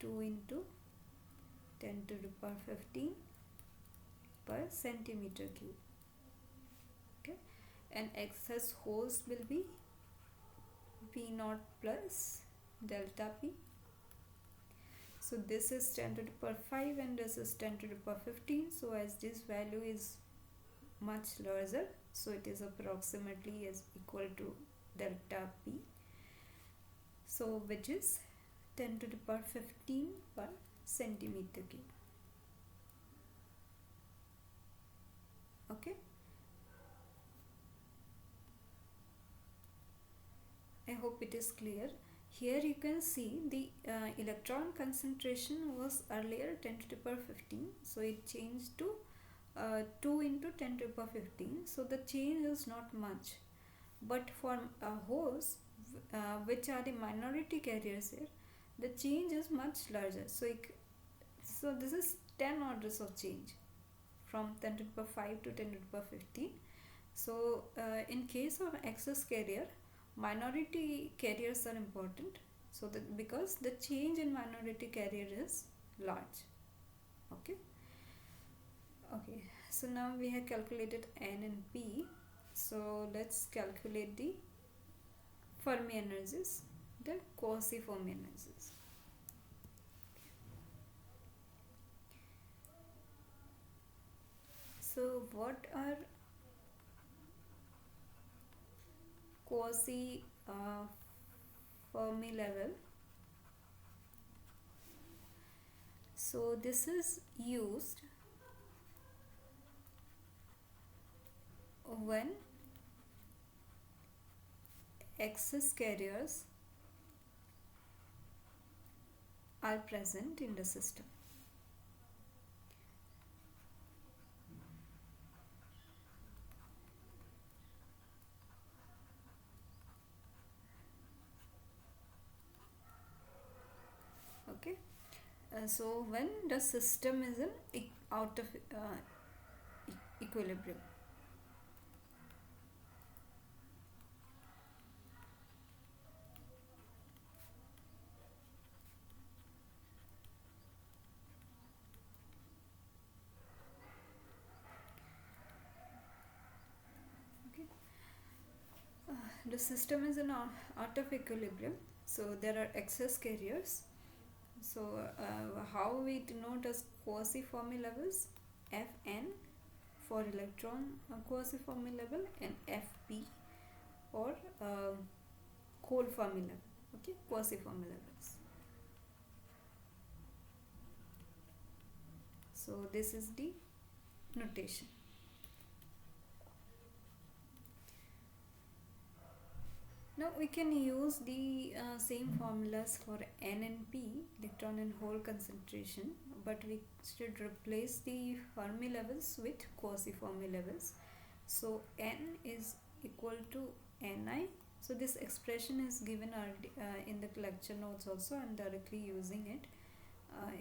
2 into 10 to the power 15 per centimeter cube. Okay, and excess holes will be V naught plus delta P. So this is 10 to the power 5 and this is 10 to the power 15. So as this value is much larger, so it is approximately is equal to delta P. So which is 10 to the power 15 per centimeter cube. Okay. I hope it is clear. Here you can see the electron concentration was earlier 10 to the power 15. So it changed to 2 into 10 to the power 15. So the change is not much. But for holes which are the minority carriers here, the change is much larger. So this is 10 orders of change from 10 to the power 5 to 10 to the power 15. So in case of excess carrier, minority carriers are important. So that because the change in minority carrier is large. Okay. Okay. So now we have calculated N and P. So let's calculate the Fermi energies, the quasi-Fermi energies. So what are quasi Fermi level? So this is used when excess carriers are present in the system. Okay. So when the system is in out of equilibrium. Okay. The system is in out of equilibrium, so there are excess carriers. So how we denote as quasi-Fermi levels? Fn for electron quasi-Fermi level and Fp or whole Fermi level. Okay, quasi-Fermi levels. So this is the notation. Now we can use the same formulas for N and P, electron and hole concentration, but we should replace the Fermi levels with quasi-Fermi levels. So N is equal to Ni. So this expression is given in the lecture notes also. I am directly using it.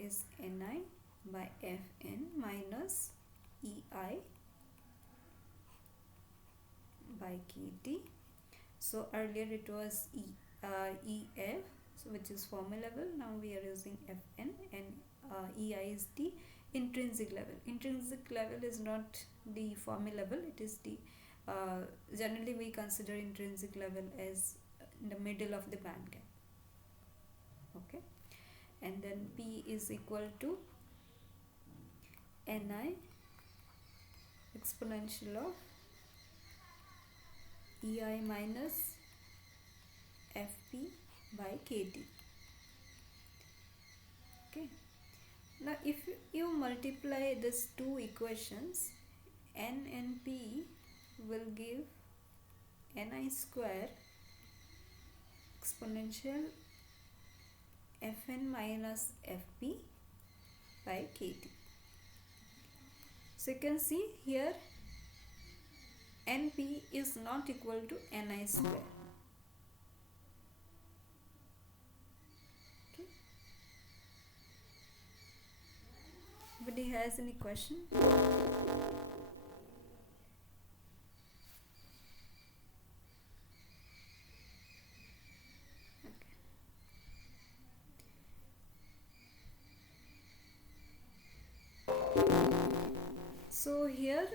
Is Ni by Fn minus Ei by Kt. So earlier it was EF, so which is Fermi level. Now we are using Fn, and Ei is the intrinsic level. Intrinsic level is not the Fermi level. It is the generally we consider intrinsic level as in the middle of the band gap. Okay, and then P is equal to Ni exponential of Ei minus Fp by Kt. Okay. Now if you multiply these two equations, N and P will give Ni square exponential Fn minus Fp by Kt. So you can see here Np is not equal to Ni square. Okay. Anybody has any question? So here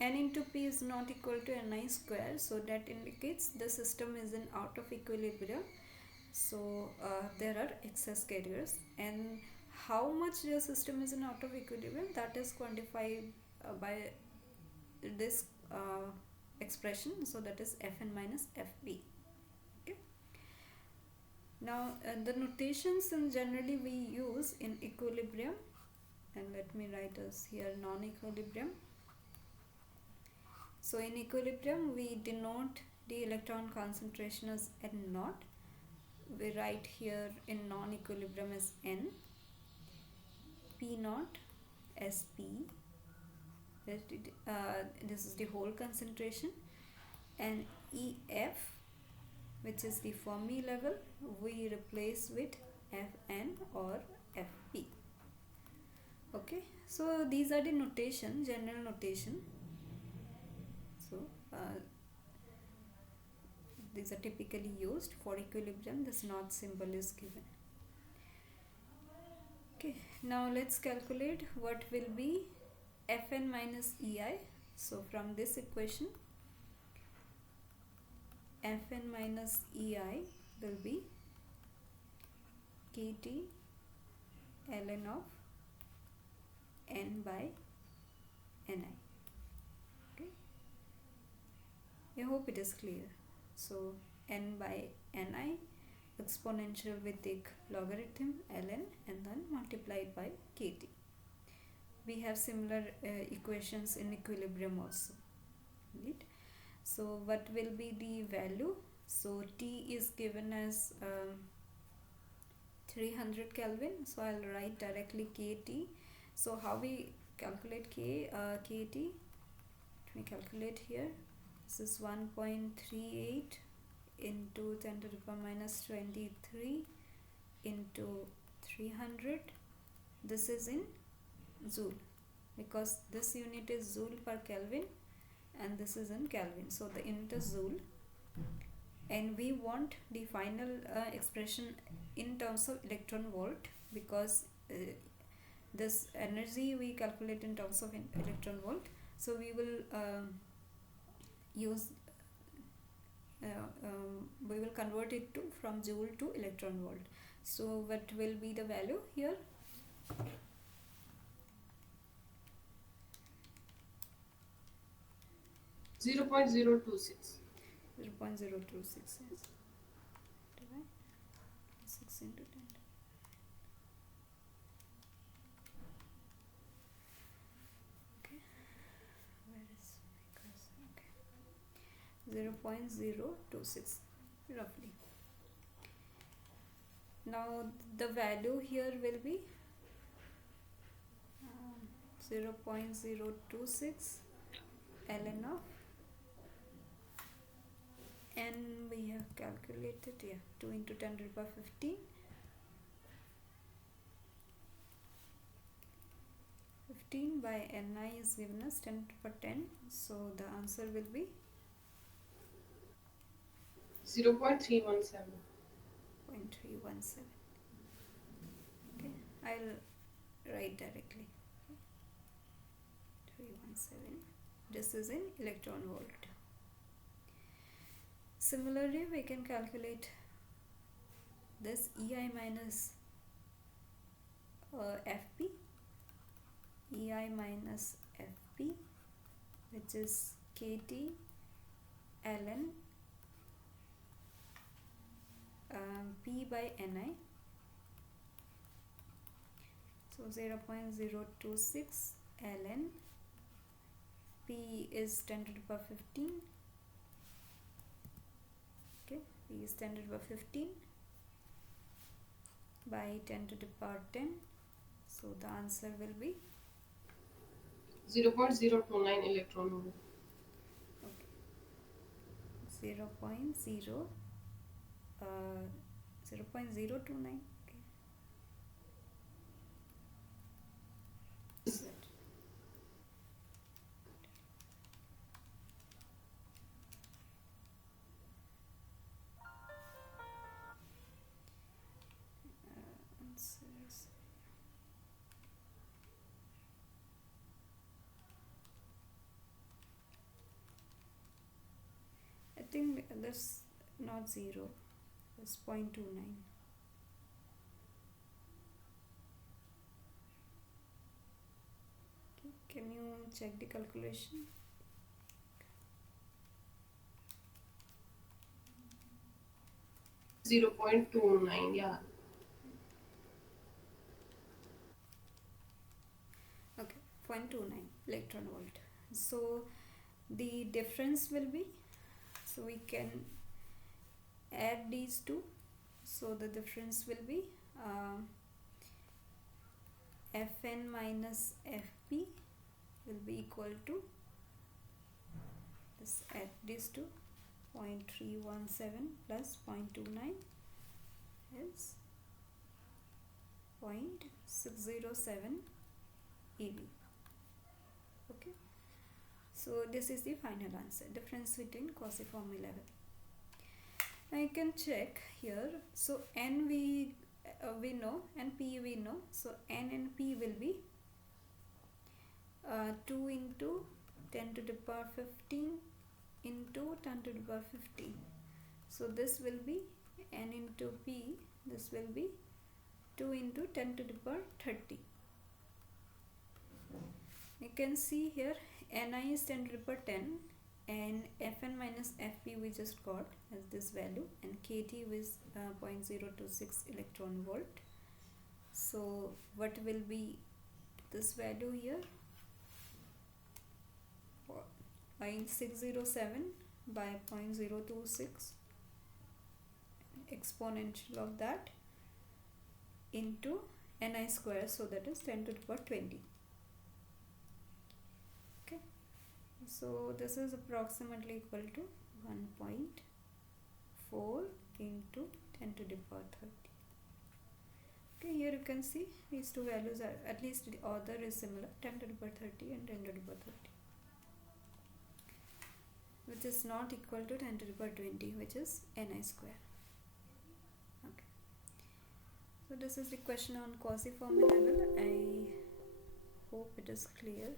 n into p is not equal to ni square, so that indicates the system is in out of equilibrium. So there are excess carriers, and how much the system is in out of equilibrium, that is quantified by this expression, so that is Fn minus Fp. Okay. Now the notations in generally we use in equilibrium, and let me write as here non-equilibrium. So in equilibrium we denote the electron concentration as N naught. We write here in non-equilibrium as N, P naught as P. This is the whole concentration, and EF, which is the Fermi level, we replace with Fn or Fp. Okay, so these are the notation, general notation. So these are typically used for equilibrium. This knot symbol is given. Okay, now let's calculate what will be Fn minus Ei. So from this equation, Fn minus Ei will be Kt ln of n by ni. Okay, I hope it is clear. So n by ni exponential we take logarithm ln and then multiplied by kt. We have similar equations in equilibrium also. Right? So what will be the value? So T is given as 300 Kelvin. So I'll write directly KT. So how we calculate KT? Let me calculate here. This is 1.38 into 10 to the power minus 23 into 300. This is in Joule, because this unit is Joule per Kelvin and this is in Kelvin, so the unit is Joule, and we want the final expression in terms of electron volt, because this energy we calculate in terms of electron volt. So we will use we will convert it to from Joule to electron volt. So what will be the value here? Zero point zero two six. 0.026, yes. Divide 6 into 10. Okay, where is my cursor? Okay, 0.026 roughly. Now the value here will be 0.026 ln of n. We have calculated, yeah, 2 into 10 to the power 15. 15 by ni is given as 10 to the power 10. So the answer will be 0.317. 0.317. Okay, I'll write directly. 317. This is in electron volt. Similarly, we can calculate this Ei minus Fp. Ei minus Fp, which is Kt ln P by Ni. So 0.026 ln P is 10 to the power 15. Okay, P is 10 to the power 15 by 10 to the power 10. So the answer will be 0.029 electron volt. okay, 0.0 0.029. Okay. Good. Answers. think that's not 0, it's 0.29. Okay, can you check the calculation? 0.29, yeah. Okay, 0.29 electron volt. So the difference will be, so we can add these two, so the difference will be Fn minus Fp will be equal to, let's add these two, 0.317 plus 0.29 is 0.607 eV. Okay, so this is the final answer, difference between Cauchy-Fermi level. Now you can check here, so n we know and p we know, so n and p will be 2 into 10 to the power 15 into 10 to the power 15. So this will be n into p, this will be 2 into 10 to the power 30. You can see here Ni is 10 to the power 10 and Fn minus Fp we just got as this value, and Kt was 0.026 electron volt. So what will be this value here? 0.607 by 0.026 exponential of that into Ni square, so that is 10 to the power 20. Okay, so this is approximately equal to 1.4 into 10 to the power 30. Okay, here you can see these two values are, at least the order is similar, 10 to the power 30 and 10 to the power 30, which is not equal to 10 to the power 20, which is Ni square. Okay, so this is the question on Cauchy-Fermi level. I hope it is clear.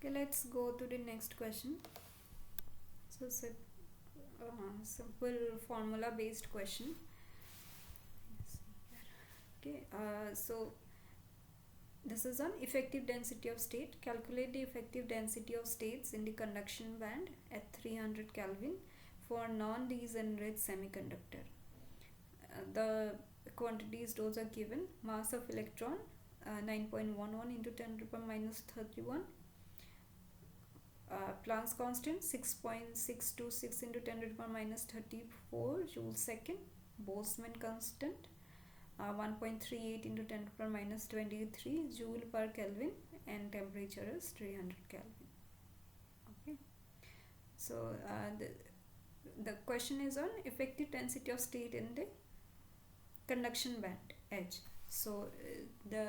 Okay, let's go to the next question. So it's a simple formula based question. Okay, so this is on effective density of state. Calculate the effective density of states in the conduction band at 300 Kelvin for non-degenerate semiconductor. The quantities, those are given: mass of electron 9.11 into 10 to the power minus 31, Planck's constant 6.626 into 10 to the power minus 34 joule second, Boltzmann constant 1.38 into 10 to the power minus 23 joule per Kelvin, and temperature is 300 Kelvin. Okay, so the question is on effective density of state in the conduction band edge. So the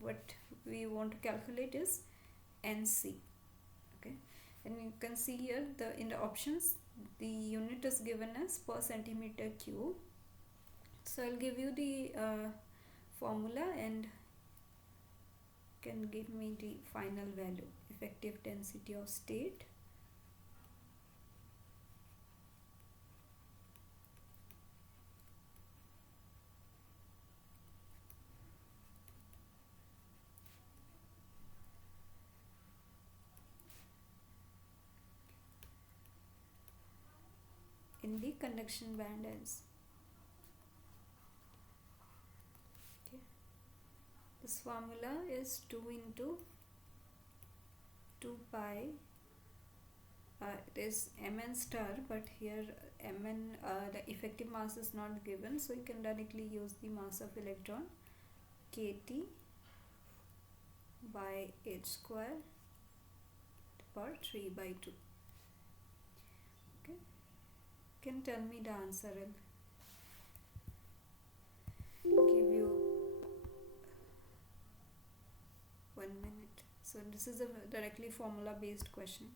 what we want to calculate is NC. Okay, and you can see here in the options the unit is given as per centimeter cube. So I'll give you the formula and can give me the final value, effective density of state. In the conduction band as. Okay, this formula is 2 into 2 pi. It is mn star, but here mn, the effective mass is not given, so you can directly use the mass of electron, kT by h square power 3 by 2. Okay, can tell me the answer. I'll give you So this is a directly formula based question.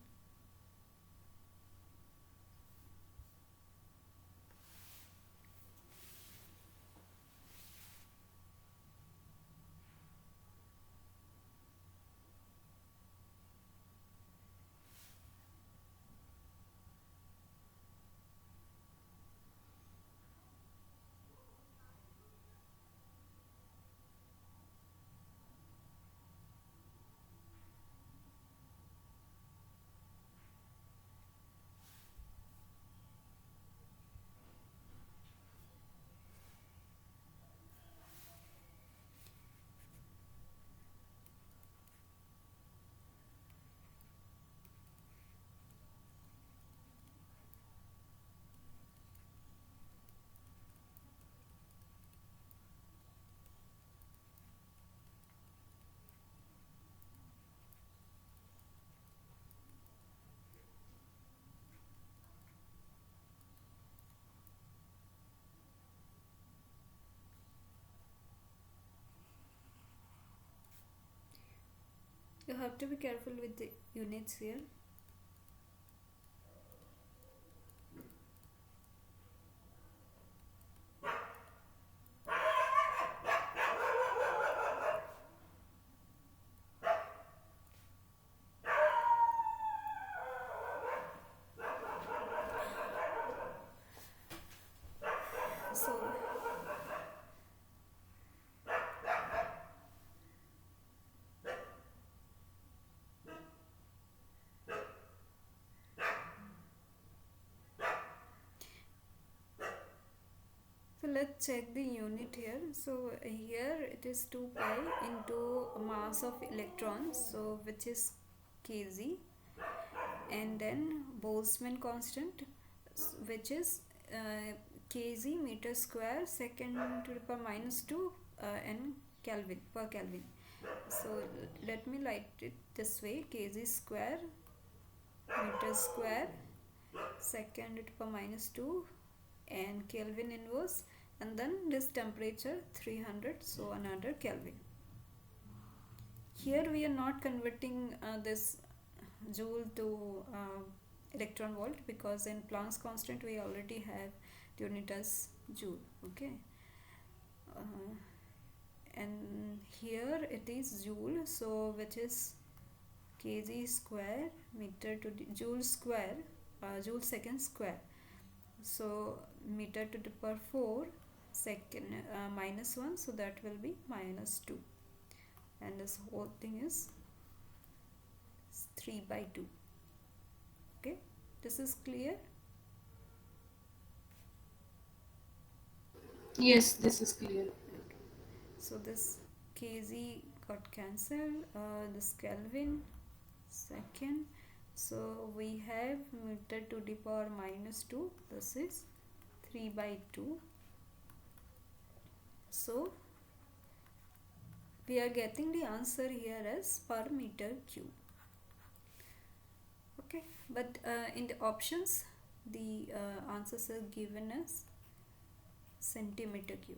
You have to be careful with the units here. So So let's check the unit here. So here it is 2 pi into mass of electrons, so which is kg, and then Boltzmann constant, which is kg meter square second to the power minus 2 and Kelvin per Kelvin. So let me write it this way: kg square meter square second to the power minus 2 and Kelvin inverse, and then this temperature 300, so another Kelvin. Here we are not converting this joule to electron volt, because in Planck's constant we already have the unit as joule. Okay, and here it is joule, so which is kg square meter to the joule square, joule second square. So meter to the power 4 second minus 1, so that will be minus 2, and this whole thing is 3 by 2. Okay, this is clear. Yes, this is clear. Okay. So this kg got cancelled, this Kelvin second, so we have meter to the power minus 2, this is 3 by 2. So we are getting the answer here as per meter cube. Okay, but in the options the answers are given as centimeter cube.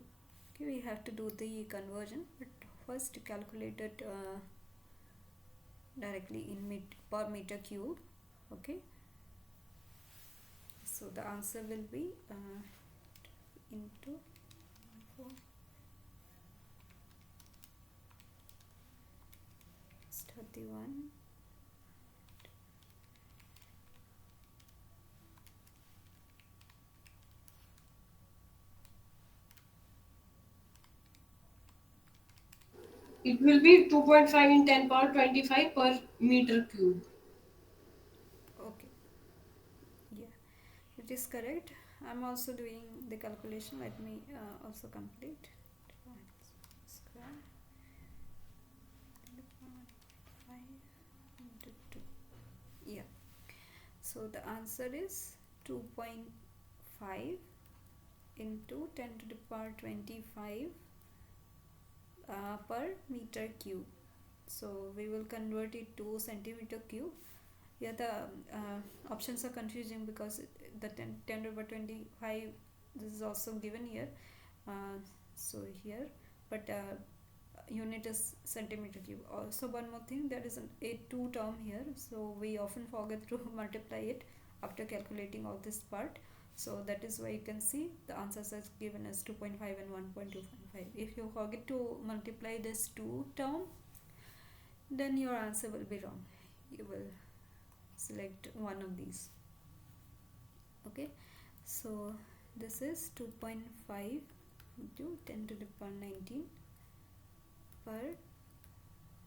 Okay, we have to do the conversion, but first calculate it directly in per meter cube. Okay, so the answer will be into 4 31. It will be 2.5 in 10 power 25 per meter cube. Okay, yeah, it is correct. I'm also doing the calculation. Let me also complete. Square 5 into 2. Yeah, so the answer is 2.5 into 10 to the power 25 per meter cube. So we will convert it to centimeter cube. Yeah, the options are confusing because the 10 over 25, this is also given here. So here, but unit is centimeter cube. Also, one more thing, there is a 2 term here, so we often forget to multiply it after calculating all this part. So that is why you can see the answers are given as 2.5 and 1.255. If you forget to multiply this 2 term, then your answer will be wrong. You will select one of these. Okay, so this is 2.5 into 10 to the power 19 per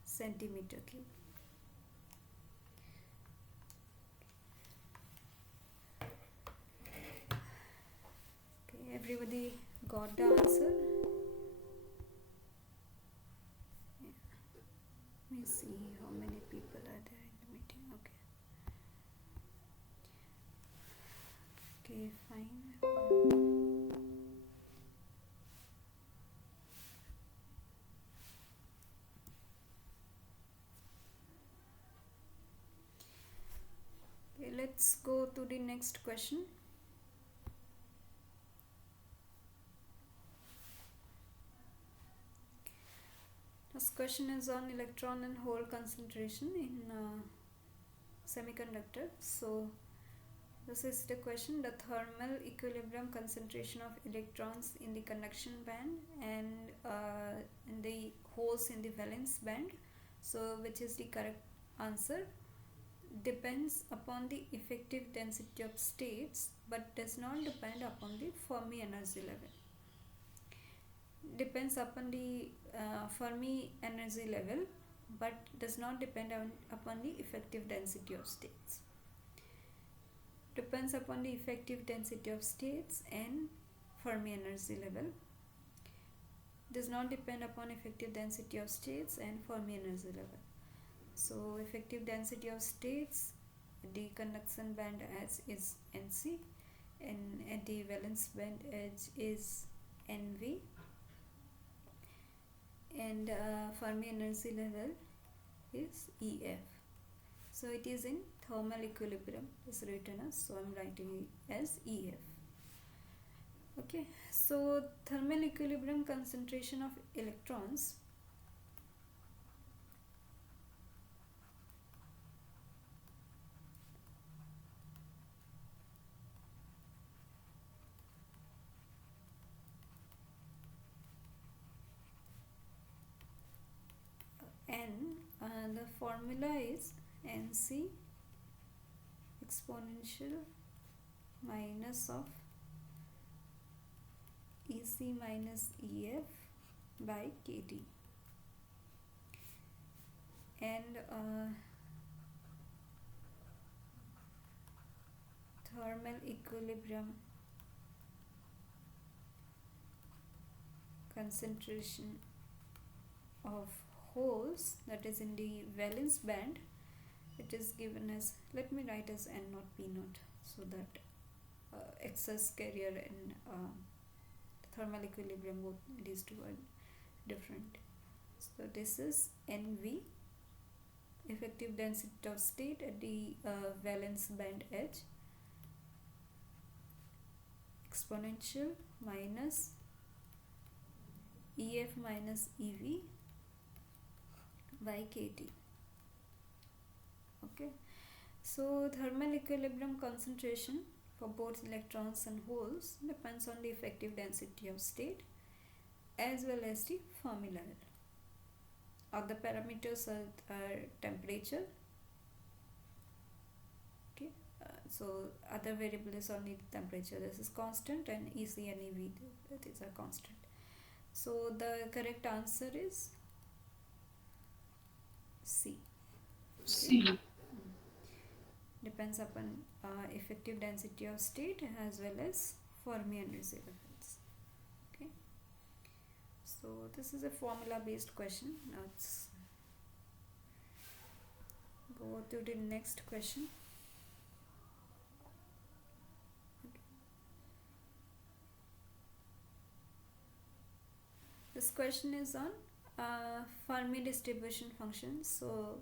centimeter cube. Okay, everybody got the answer? Yeah. Let me see how many people are there in the meeting. Okay, fine. Okay, let's go to the next question. This question is on electron and hole concentration in semiconductor. So this is the question: the thermal equilibrium concentration of electrons in the conduction band and in the holes in the valence band. So which is the correct answer? Depends upon the effective density of states but does not depend upon the Fermi energy level. Depends upon the Fermi energy level but does not depend upon the effective density of states. Depends upon the effective density of states and Fermi energy level. Does not depend upon effective density of states and Fermi energy level. So effective density of states, the conduction band edge is Nc, and at the valence band edge is Nv, and Fermi energy level is Ef. So it is in thermal equilibrium is written as, so I'm writing it as Ef. Okay, so thermal equilibrium concentration of electrons N, the formula is Nc exponential minus of Ec minus Ef by kT, and thermal equilibrium concentration of holes, that is in the valence band, it is given as, let me write as N naught P naught, so that excess carrier and thermal equilibrium, both these two are different. So this is Nv, effective density of state at the valence band edge, exponential minus Ef minus Ev by kT. Okay, so thermal equilibrium concentration for both electrons and holes depends on the effective density of state as well as the Fermi level. Other parameters are temperature. Okay, so other variable is only temperature, this is constant, and Ec and Ev, these are constant. So the correct answer is C. C. Depends upon effective density of state as well as Fermi energy levels. Okay, so this is a formula based question. Now let's go to the next question. This question is on Fermi distribution function. So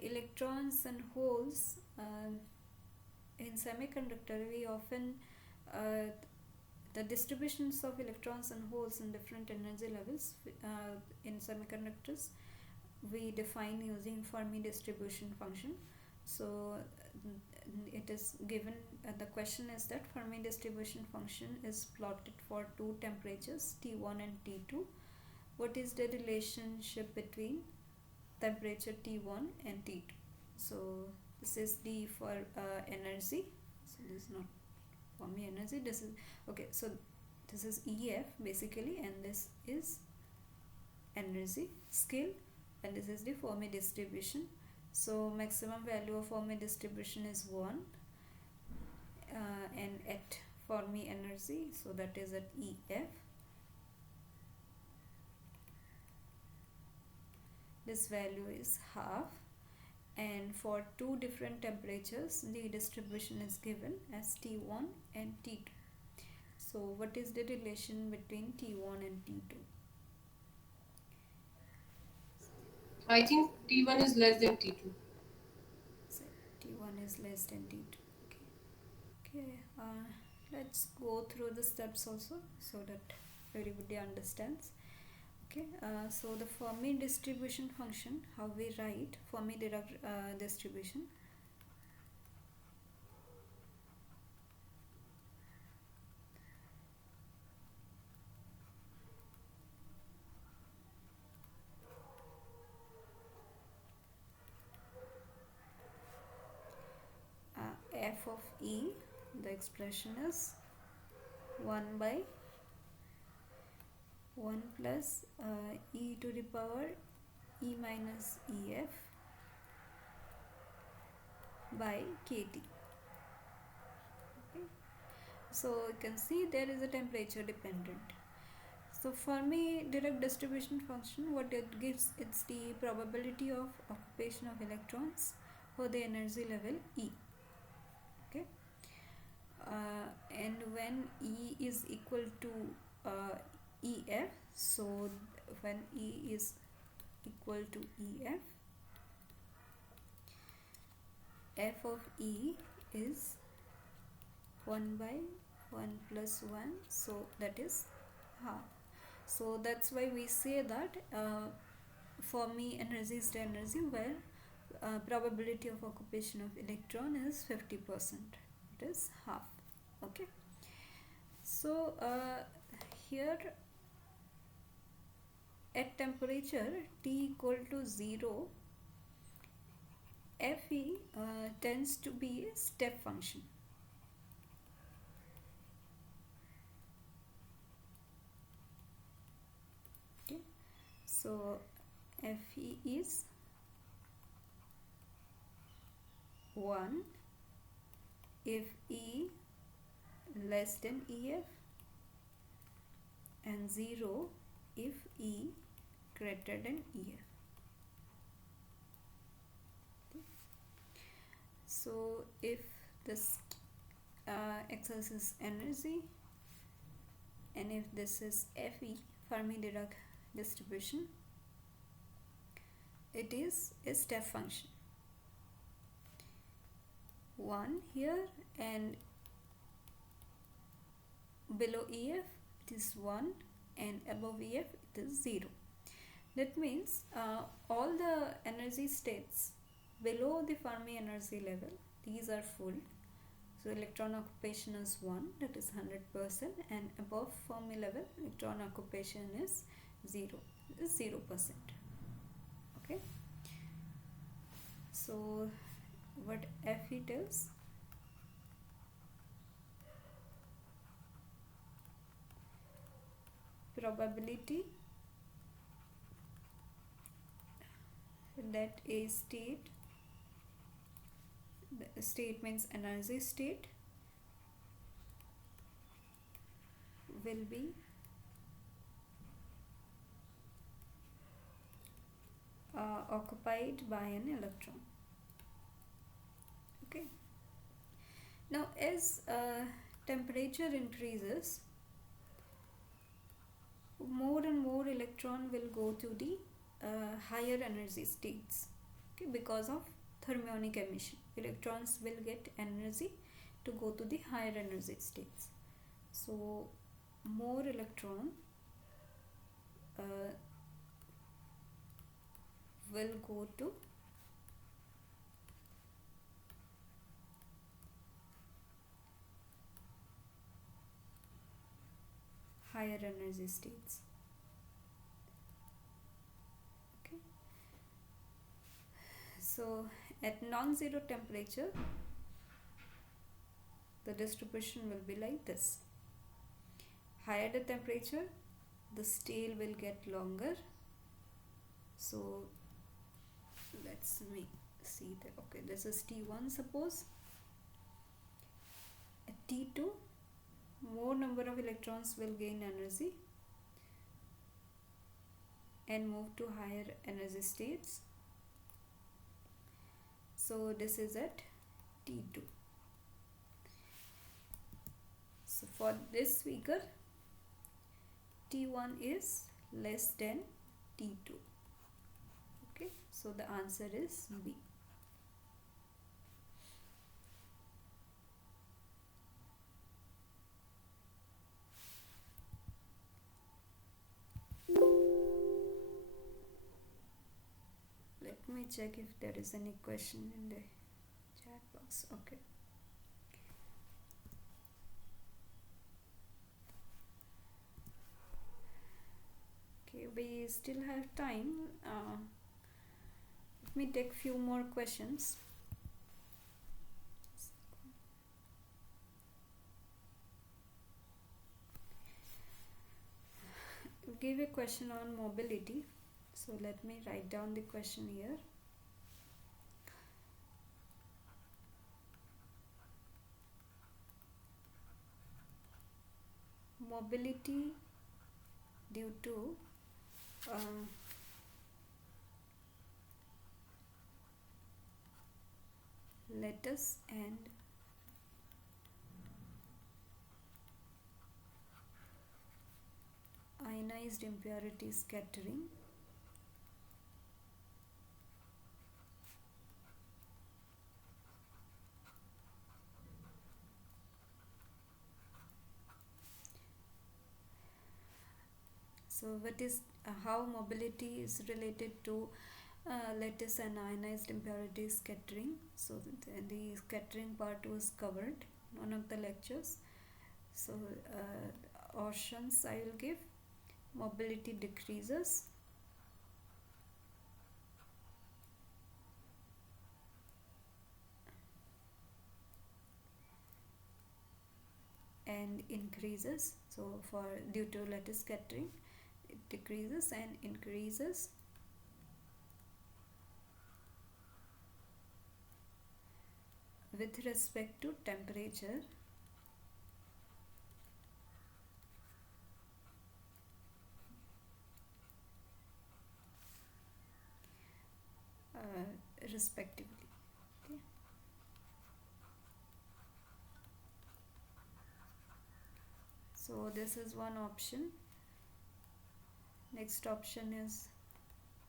electrons and holes in semiconductor, we often the distributions of electrons and holes in different energy levels in semiconductors we define using Fermi distribution function. So it is given, the question is that Fermi distribution function is plotted for two temperatures T1 and T2. What is the relationship between temperature T1 and T2? So this is D for energy. So this is not Fermi energy, this is okay. So this is EF basically, and this is energy scale, and this is the Fermi distribution. So maximum value of Fermi distribution is 1, and at Fermi energy, so that is at EF, this value is half, and for two different temperatures the distribution is given as T1 and T2. So what is the relation between T1 and T2? I think T1 is less than T2. So T1 is less than T2. Okay, let's go through the steps also so that everybody understands. Okay, so the Fermi distribution function, how we write Fermi distribution. F of E, the expression is 1 by 1 plus e to the power e minus ef by kT. Okay. So you can see there is a temperature dependent. So Fermi direct distribution function, what it gives, it's the probability of occupation of electrons for the energy level E. Okay, and when E is equal to EF, so when E is equal to EF, F of E is 1 by 1 plus 1, so that is half. So that's why we say that Fermi energy is the energy where probability of occupation of electron is 50%. It is half. Okay. So here at temperature T equal to 0, Fe tends to be a step function. Okay. So Fe is 1 if E less than EF, and 0 if E greater than EF. Okay. So if this excess is energy, and if this is Fe, Fermi-Dirac distribution, it is a step function. 1 here, and below EF it is 1, and above EF it is 0. That means all the energy states below the Fermi energy level, these are full. So electron occupation is 1, that is 100%, and above Fermi level electron occupation is 0, is 0%. Okay. So what Fe tells? Probability that a state, the state means energy state, will be occupied by an electron. Okay. Now as temperature increases, more and more electron will go to the higher energy states. Okay, because of thermionic emission, electrons will get energy to go to the higher energy states. So more electron will go to higher energy states. Okay, so at non-zero temperature the distribution will be like this. Higher the temperature, the tail will get longer. So let's see that. Okay, this is T1. Suppose at T2 more number of electrons will gain energy and move to higher energy states. So this is at T2. So for this figure, T1 is less than T2. Okay, so the answer is B. Let me check if there is any question in the chat box. Okay. Okay, we still have time. Let me take few more questions. Give a question on mobility. So let me write down the question here. Mobility due to lattice and ionized impurity scattering so what is how mobility is related to lattice and ionized impurity scattering. So the scattering part was covered in one of the lectures. So options I will give: mobility decreases, and increases. So for due to lattice scattering it decreases and increases. With respect to temperature, respectively. Okay. So this is one option. Next option is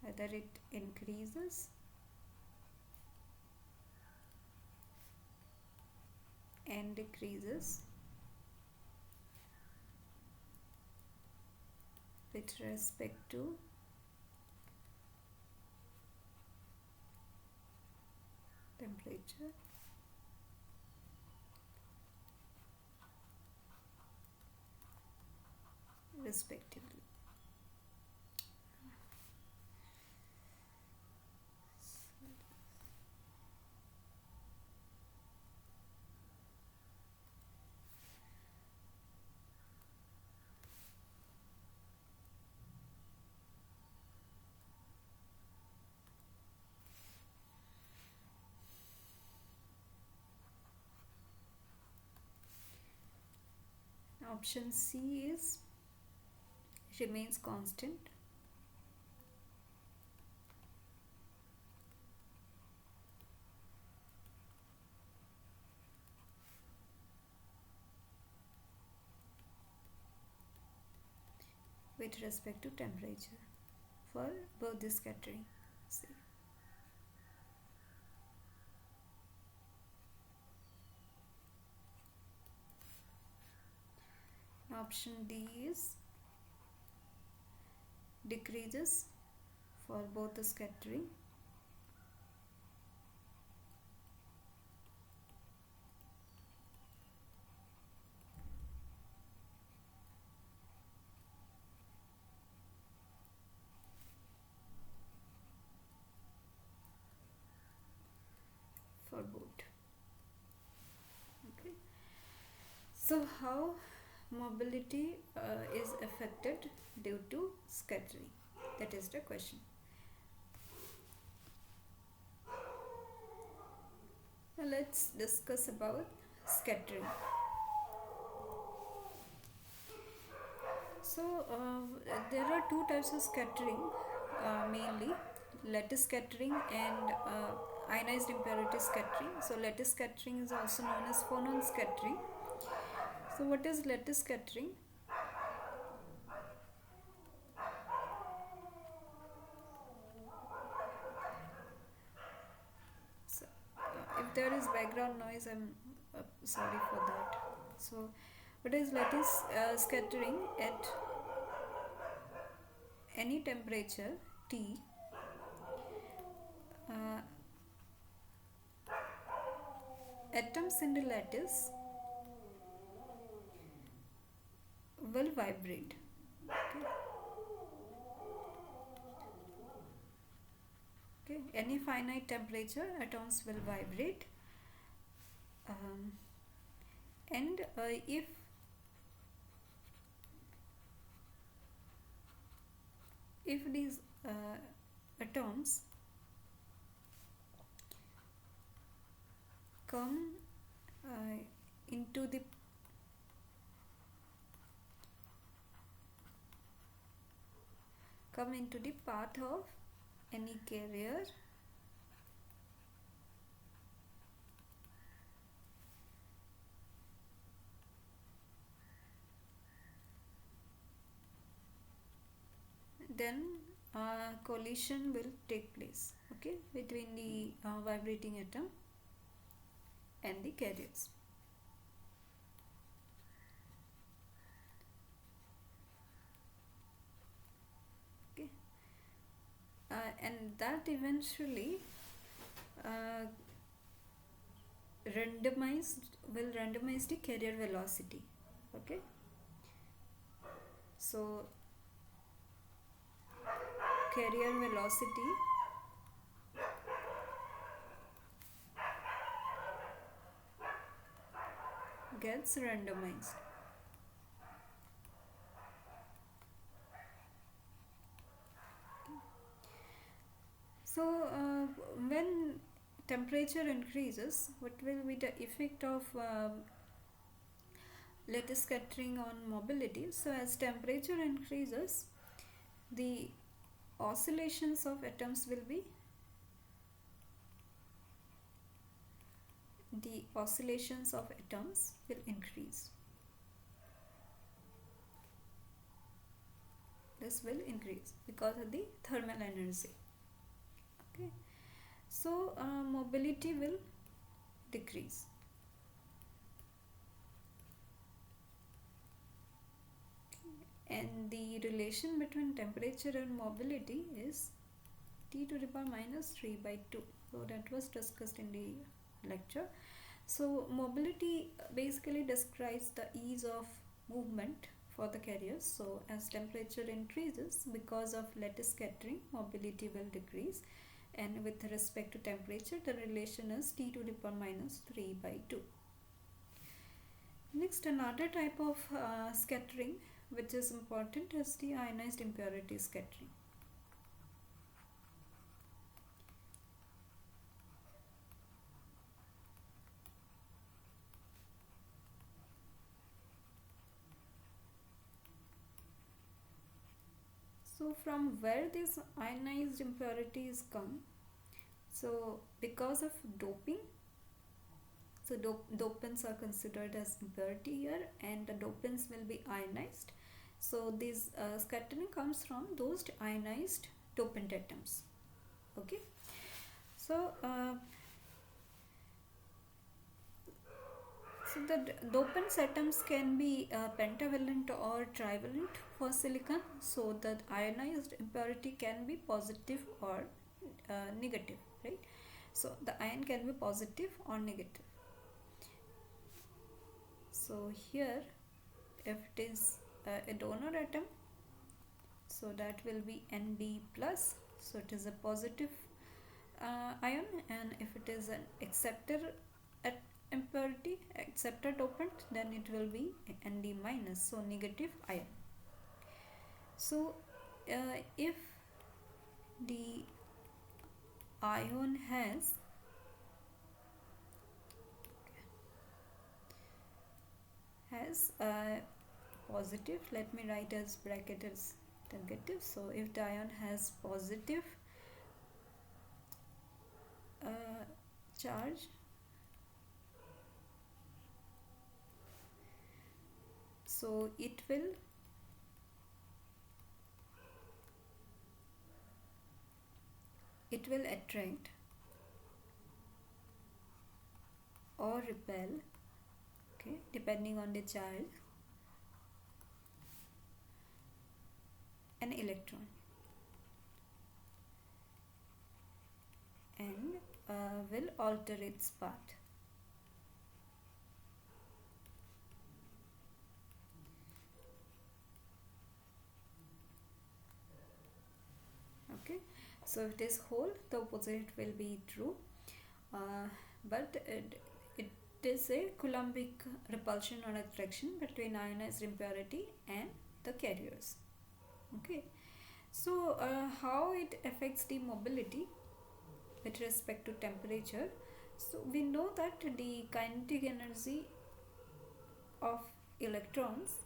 whether it increases and decreases with respect to temperature. Respectively. Option C is remains constant. With respect to temperature for both the scattering. See. option D is decreases for both the scattering for both. Okay, so how mobility is affected due to scattering? That is the question. Now let's discuss about scattering. So there are two types of scattering, mainly lattice scattering and ionized impurity scattering. So lattice scattering is also known as phonon scattering. So what is lattice scattering? So, if there is background noise, I'm sorry for that. So what is lattice scattering? At any temperature T, uh, atoms in the lattice will vibrate. Okay. Okay. Any finite temperature, atoms will vibrate, um, and if these atoms come into the path of any carrier, then collision will take place, okay, between the vibrating atom and the carriers. Okay, and that eventually uh, randomize the carrier velocity. Okay, so carrier velocity gets randomized. So when temperature increases, what will be the effect of lattice scattering on mobility? So as temperature increases, the oscillations of atoms will increase. This will increase because of the thermal energy. Okay, so mobility will decrease. And the relation between temperature and mobility is T to the power minus 3 by 2. So that was discussed in the lecture. So mobility basically describes the ease of movement for the carriers. So as temperature increases, because of lattice scattering, mobility will decrease, and with respect to temperature, the relation is T to the power minus 3 by 2. Next, another type of scattering which is important is the ionized impurity scattering. So from where these ionized impurities come? So because of doping, so dopants are considered as impurity here, and the dopants will be ionized. So this scattering comes from those ionized dopant atoms. Okay, so So the dopant atoms can be pentavalent or trivalent for silicon. So the ionized impurity can be positive or negative, right? So the ion can be positive or negative. So here, if it is a donor atom, so that will be Nb plus. So it is a positive ion, and if it is an acceptor at impurity, acceptor dopant, then it will be Nd minus, so negative ion. So if the ion has positive, let me write as bracket as negative. So if the ion has positive charge, so it will attract or repel, okay, depending on the charge, an electron, and will alter its path. Okay, so if it is hole, the opposite will be true, but it is a Coulombic repulsion or attraction between ionized impurity and the carriers. Okay, so how it affects the mobility with respect to temperature? So we know that the kinetic energy of electrons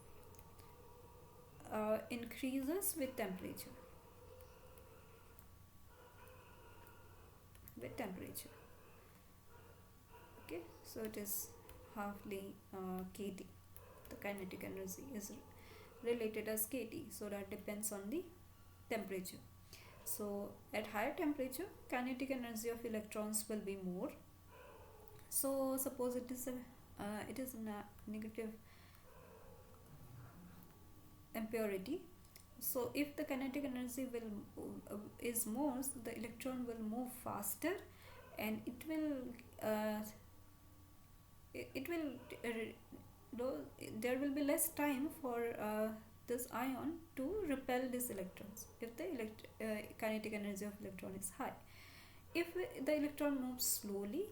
increases with temperature. Okay, so it is halfly kT. The kinetic energy is related as kT, so that depends on the temperature. So at higher temperature, kinetic energy of electrons will be more. So suppose it is a negative impurity. So if the kinetic energy is more, so the electron will move faster, and there will be less time for this ion to repel these electrons if the kinetic energy of electron is high. If the electron moves slowly,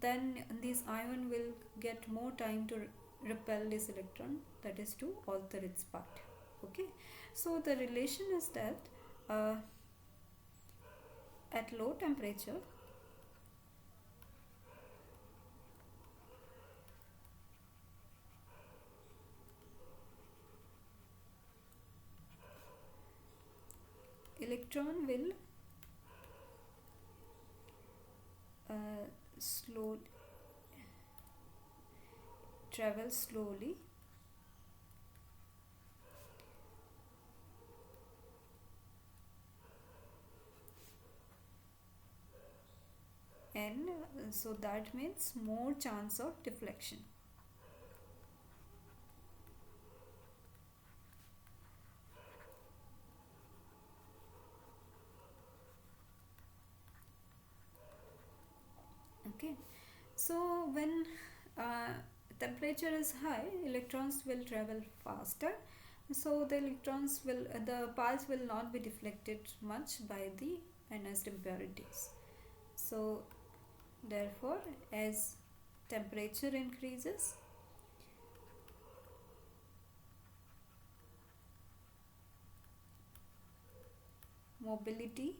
then this ion will get more time to repel this electron, that is to alter its path. Okay, so the relation is that at low temperature, electron will slow travel slowly and so that means more chance of deflection. Okay, so when uh, temperature is high, electrons will travel faster, so the path will not be deflected much by the ionized impurities. So therefore, as temperature increases, mobility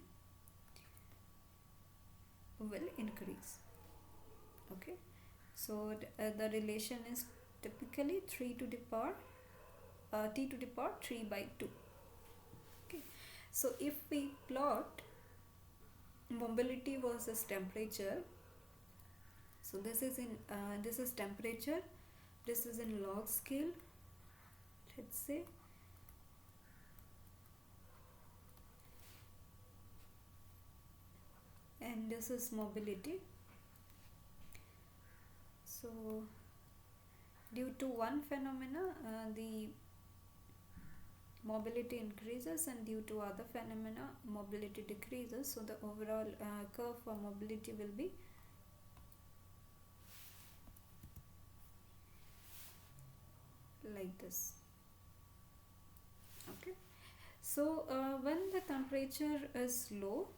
will increase. Okay, so the relation is typically 3 to the power t to the power 3 by 2. Okay, so if we plot mobility versus temperature, so this is temperature, this is in log scale, let's say, and this is mobility. So Due to one phenomena, the mobility increases, and due to other phenomena mobility decreases. So the overall curve for mobility will be like this. Okay, so when the temperature is low,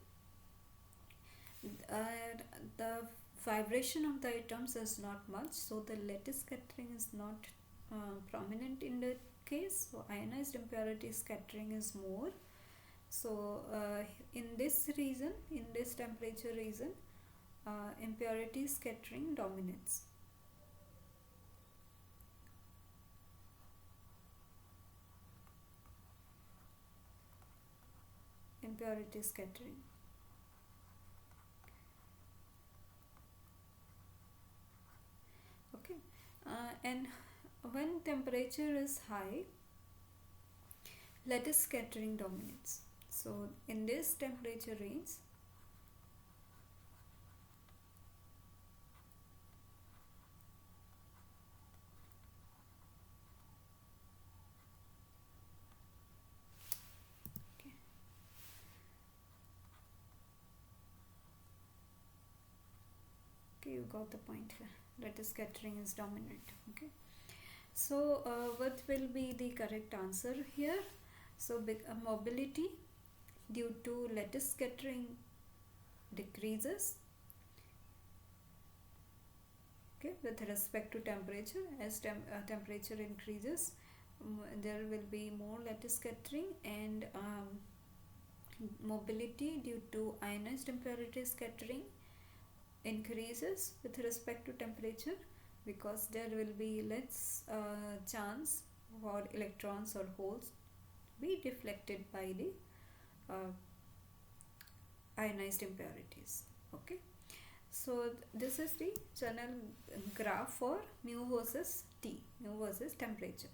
uh, the vibration of the atoms is not much, so the lattice scattering is not prominent in the case. So ionized impurity scattering is more. So in this region, in this temperature region, impurity scattering dominates. Impurity scattering. Okay, and when temperature is high, lattice scattering dominates. So in this temperature range, okay, you got the point here. Lattice scattering is dominant. Okay, so what will be the correct answer here? So mobility due to lattice scattering decreases, okay, with respect to temperature. As temperature increases, there will be more lattice scattering, and mobility due to ionized impurity scattering increases with respect to temperature, because there will be less chance for electrons or holes be deflected by the uh, ionized impurities. Okay, so this is the general graph for mu versus T, mu versus temperature.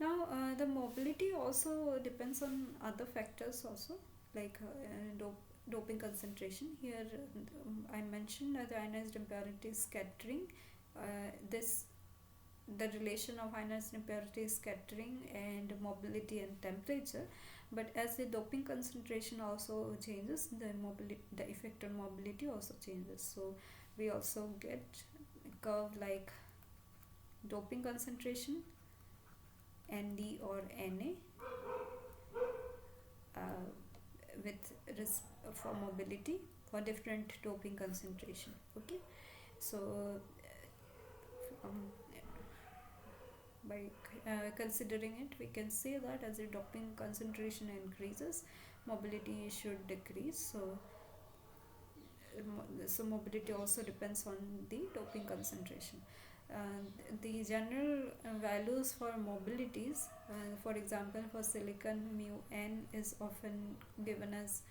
Now the mobility also depends on other factors also, like doping concentration. Here I mentioned the ionized impurity scattering. This the relation of ionized impurity scattering and mobility and temperature, but as the doping concentration also changes, the effect on mobility also changes. So we also get a curve like doping concentration, ND or Na, uh, with for mobility for different doping concentration. Okay, so um, by considering it, we can say that as the doping concentration increases, mobility should decrease. So mobility also depends on the doping concentration. The general values for mobilities, for example, for silicon, mu n is often given as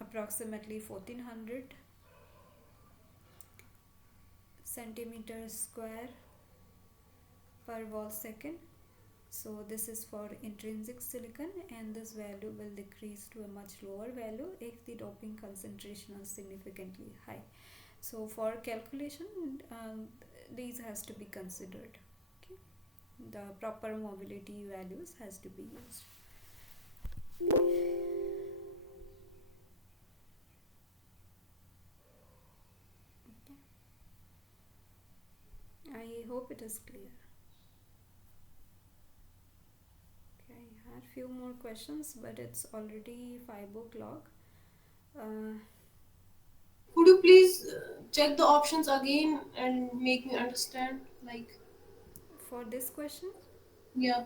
approximately 1400 centimeters square per volt second. So this is for intrinsic silicon, and this value will decrease to a much lower value if the doping concentration is significantly high. So for calculation, these has to be considered. Okay, the proper mobility values has to be used. Okay. I hope it is clear. Okay, I had few more questions, but it's already 5 o'clock. Uh, Could you please check the options again and make me understand? Like, for this question, yeah.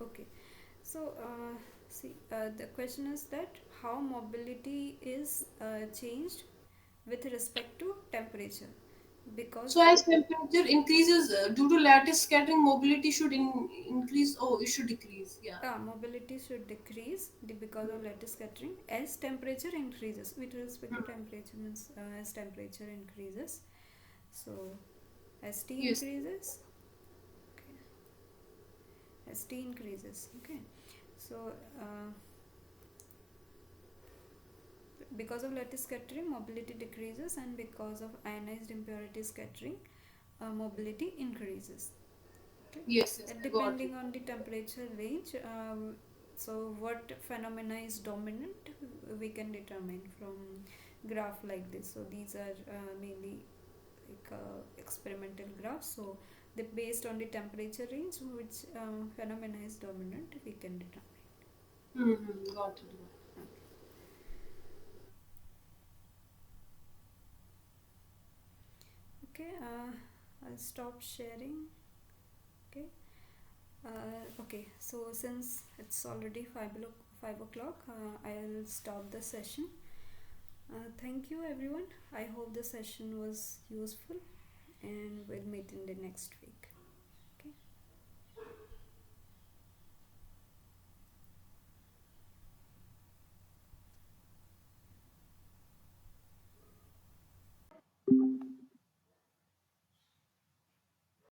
okay. So, see, the question is that how mobility is changed with respect to temperature, So because as temperature increases due to lattice scattering, mobility should increase. Oh, it should decrease. Yeah. mobility should decrease because of lattice scattering as temperature increases. With respect to temperature means as temperature increases. So as T Yes. increases, okay, as T increases, okay. So because of lattice scattering, mobility decreases, and because of ionized impurity scattering, mobility increases. Okay. Yes, yes, I got it. Depending on the temperature range, so what phenomena is dominant, we can determine from graph like this. So these are mainly like experimental graphs. So based on the temperature range, which phenomena is dominant, we can determine. Mm-hmm. Got it. Okay. I'll stop sharing. Okay. Okay. So since it's already 5 o'clock, I'll stop the session. Thank you, everyone. I hope the session was useful, and we'll meet in the next week. Okay.